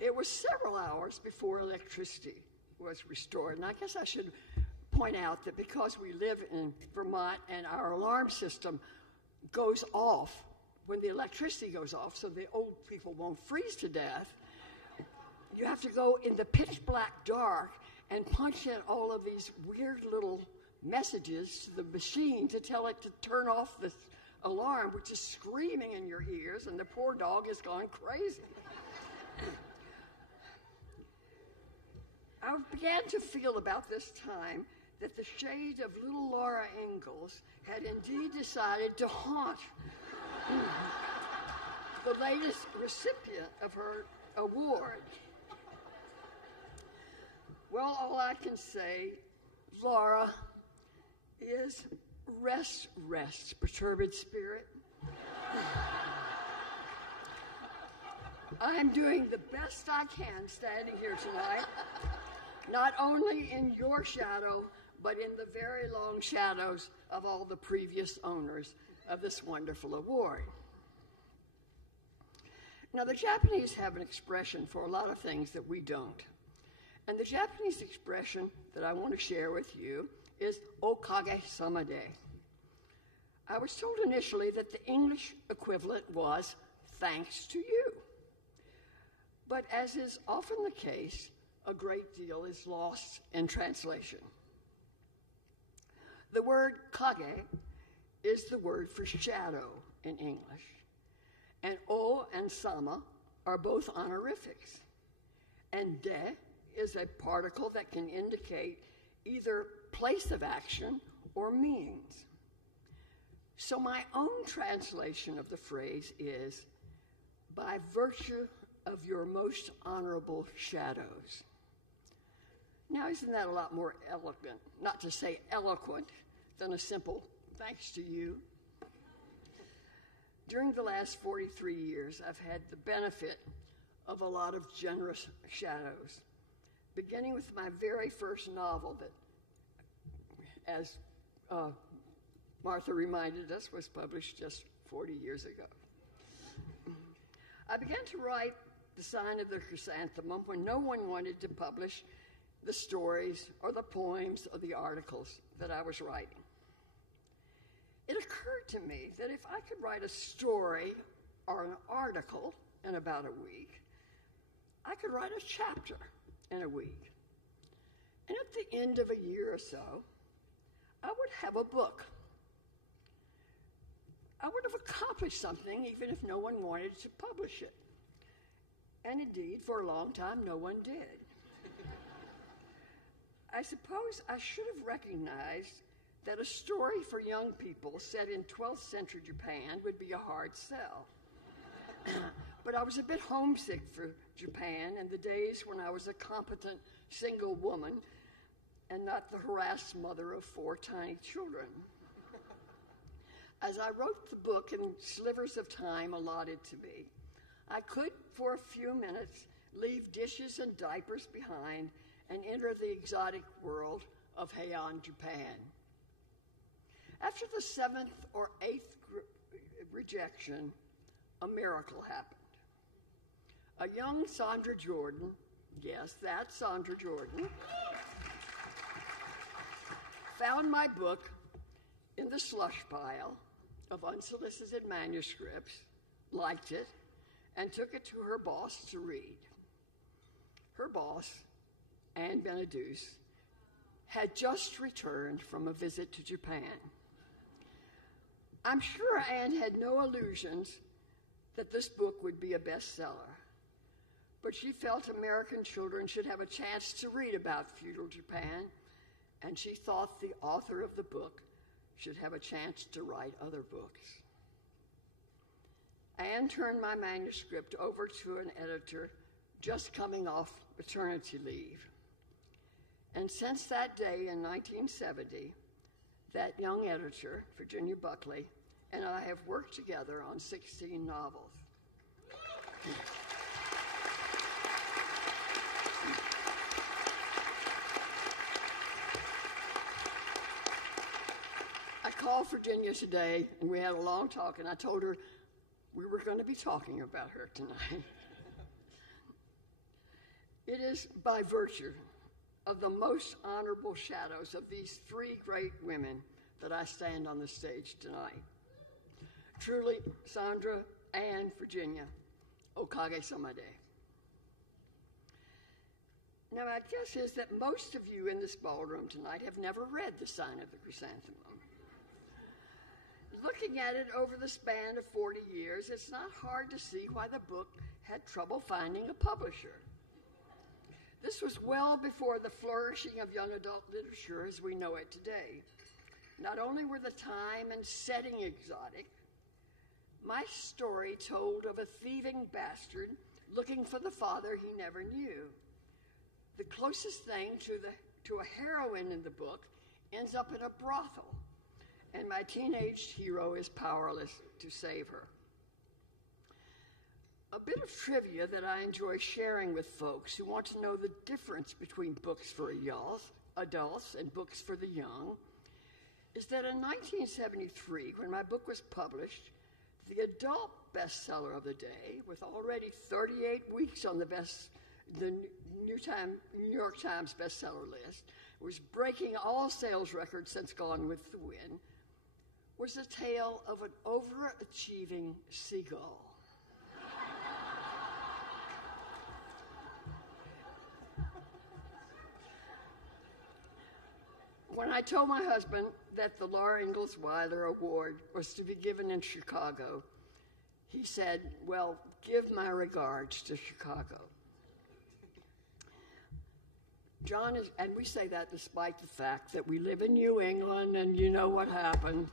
It was several hours before electricity was restored, and I guess I should point out that because we live in Vermont and our alarm system goes off when the electricity goes off so the old people won't freeze to death, you have to go in the pitch black dark and punch in all of these weird little messages to the machine to tell it to turn off this alarm, which is screaming in your ears, and the poor dog has gone crazy. I began to feel about this time that the shade of little Laura Ingalls had indeed decided to haunt the latest recipient of her award. Well, all I can say, Laura, is rest, perturbed spirit. I'm doing the best I can standing here tonight, not only in your shadow, but in the very long shadows of all the previous owners of this wonderful award. Now, the Japanese have an expression for a lot of things that we don't. And the Japanese expression that I want to share with you is okage-sama de. I was told initially that the English equivalent was thanks to you. But as is often the case, a great deal is lost in translation. The word kage is the word for shadow in English, and o and sama are both honorifics, and de is a particle that can indicate either place of action or means. So my own translation of the phrase is, by virtue of your most honorable shadows. Now, isn't that a lot more elegant, not to say eloquent, than a simple thanks to you? During the last 43 years, I've had the benefit of a lot of generous shadows, beginning with my very first novel that, as Martha reminded us, was published just 40 years ago. I began to write The Sign of the Chrysanthemum when no one wanted to publish the stories or the poems or the articles that I was writing. It occurred to me that if I could write a story or an article in about a week, I could write a chapter in a week. And at the end of a year or so, I would have a book. I would have accomplished something even if no one wanted to publish it. And indeed, for a long time, no one did. I suppose I should have recognized that a story for young people set in 12th century Japan would be a hard sell. But I was a bit homesick for Japan and the days when I was a competent single woman and not the harassed mother of 4 tiny children. As I wrote the book in slivers of time allotted to me, I could, for a few minutes, leave dishes and diapers behind and enter the exotic world of Heian, Japan. After the 7th or 8th rejection, a miracle happened. A young Sandra Jordan, yes, that's Sandra Jordan, found my book in the slush pile of unsolicited manuscripts, liked it, and took it to her boss to read. Her boss, Anne Beneduce, had just returned from a visit to Japan. I'm sure Anne had no illusions that this book would be a bestseller, but she felt American children should have a chance to read about feudal Japan, and she thought the author of the book should have a chance to write other books. Anne turned my manuscript over to an editor just coming off maternity leave. And since that day in 1970, that young editor, Virginia Buckley, and I have worked together on 16 novels. I called Virginia today, and we had a long talk, and I told her we were going to be talking about her tonight. It is by virtue of the most honorable shadows of these 3 great women that I stand on the stage tonight. Truly, Sandra and Virginia, okage samade. Now, my guess is that most of you in this ballroom tonight have never read The Sign of the Chrysanthemum. Looking at it over the span of 40 years, it's not hard to see why the book had trouble finding a publisher. This was well before the flourishing of young adult literature as we know it today. Not only were the time and setting exotic, my story told of a thieving bastard looking for the father he never knew. The closest thing to a heroine in the book ends up in a brothel, and my teenage hero is powerless to save her. A bit of trivia that I enjoy sharing with folks who want to know the difference between books for adults and books for the young is that in 1973, when my book was published, the adult bestseller of the day, with already 38 weeks on the New York Times bestseller list, was breaking all sales records since Gone with the Wind, was the tale of an overachieving seagull. When I told my husband that the Laura Ingalls Wilder Award was to be given in Chicago, he said, well, give my regards to Chicago. Jon is, and we say that despite the fact that we live in New England and you know what happened.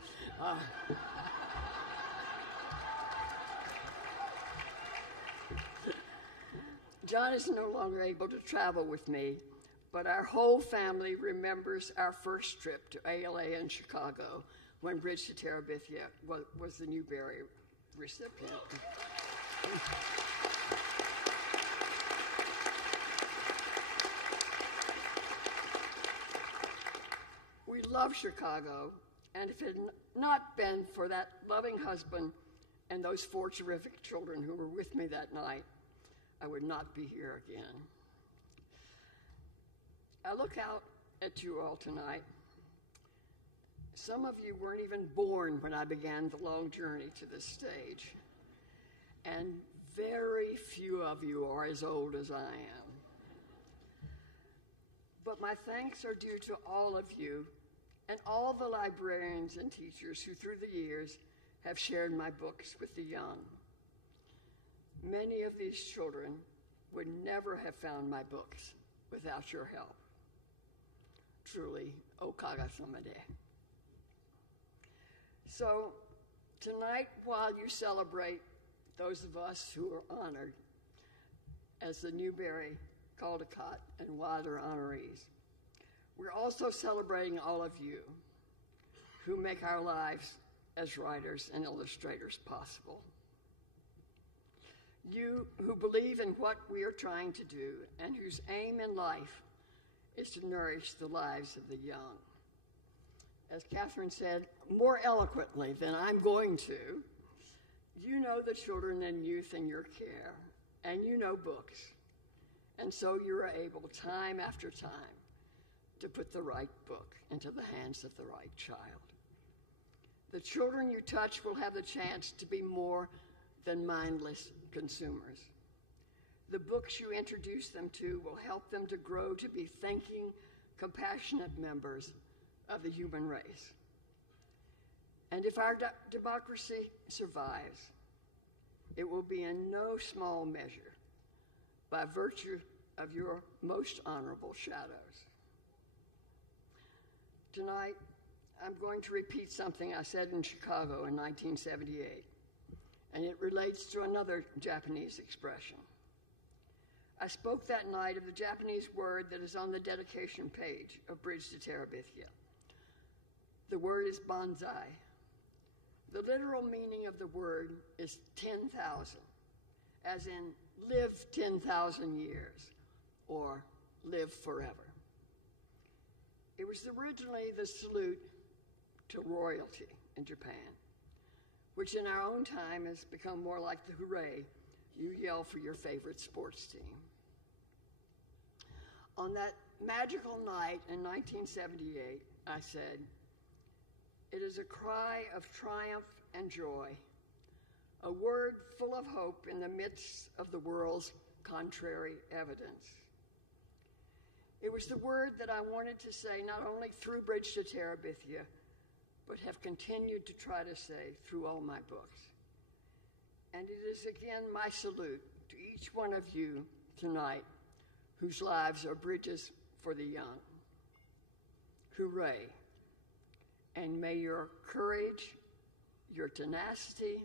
Jon is no longer able to travel with me, but our whole family remembers our first trip to ALA in Chicago when Bridge to Terabithia was the Newbery recipient. We love Chicago, and if it had not been for that loving husband and those 4 terrific children who were with me that night, I would not be here again. I look out at you all tonight. Some of you weren't even born when I began the long journey to this stage, and very few of you are as old as I am. But my thanks are due to all of you and all the librarians and teachers who through the years have shared my books with the young. Many of these children would never have found my books without your help. Truly, okaga samade. So, tonight, while you celebrate those of us who are honored as the Newbery-Caldecott and Wilder honorees, we're also celebrating all of you who make our lives as writers and illustrators possible. You who believe in what we are trying to do and whose aim in life is to nourish the lives of the young. As Katherine said more eloquently than I'm going to, you know the children and youth in your care, and you know books, and so you're able time after time to put the right book into the hands of the right child. The children you touch will have the chance to be more than mindless consumers. The books you introduce them to will help them to grow to be thinking, compassionate members of the human race. And if our democracy survives, it will be in no small measure by virtue of your most honorable shadows. Tonight, I'm going to repeat something I said in Chicago in 1978, and it relates to another Japanese expression. I spoke that night of the Japanese word that is on the dedication page of Bridge to Terabithia. The word is bonsai. The literal meaning of the word is 10,000, as in live 10,000 years, or live forever. It was originally the salute to royalty in Japan, which in our own time has become more like the hooray you yell for your favorite sports team. On that magical night in 1978, I said, "It is a cry of triumph and joy, a word full of hope in the midst of the world's contrary evidence." It was the word that I wanted to say not only through Bridge to Terabithia, but have continued to try to say through all my books. And it is again my salute to each one of you tonight whose lives are bridges for the young. Hooray. And may your courage, your tenacity,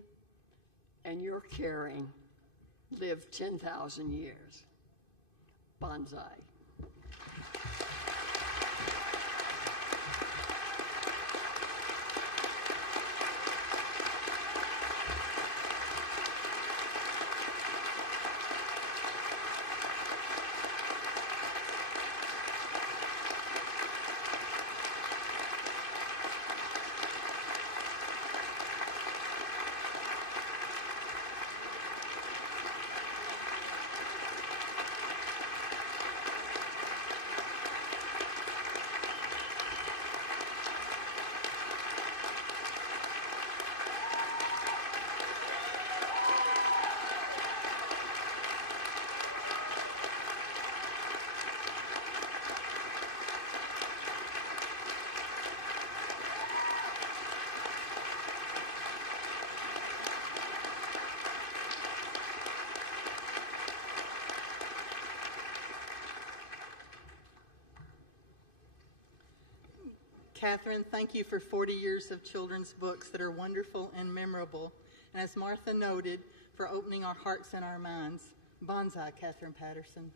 and your caring live 10,000 years. Bonsai. Katherine, thank you for 40 years of children's books that are wonderful and memorable. And as Martha noted, for opening our hearts and our minds. Bonsai, Katherine Paterson.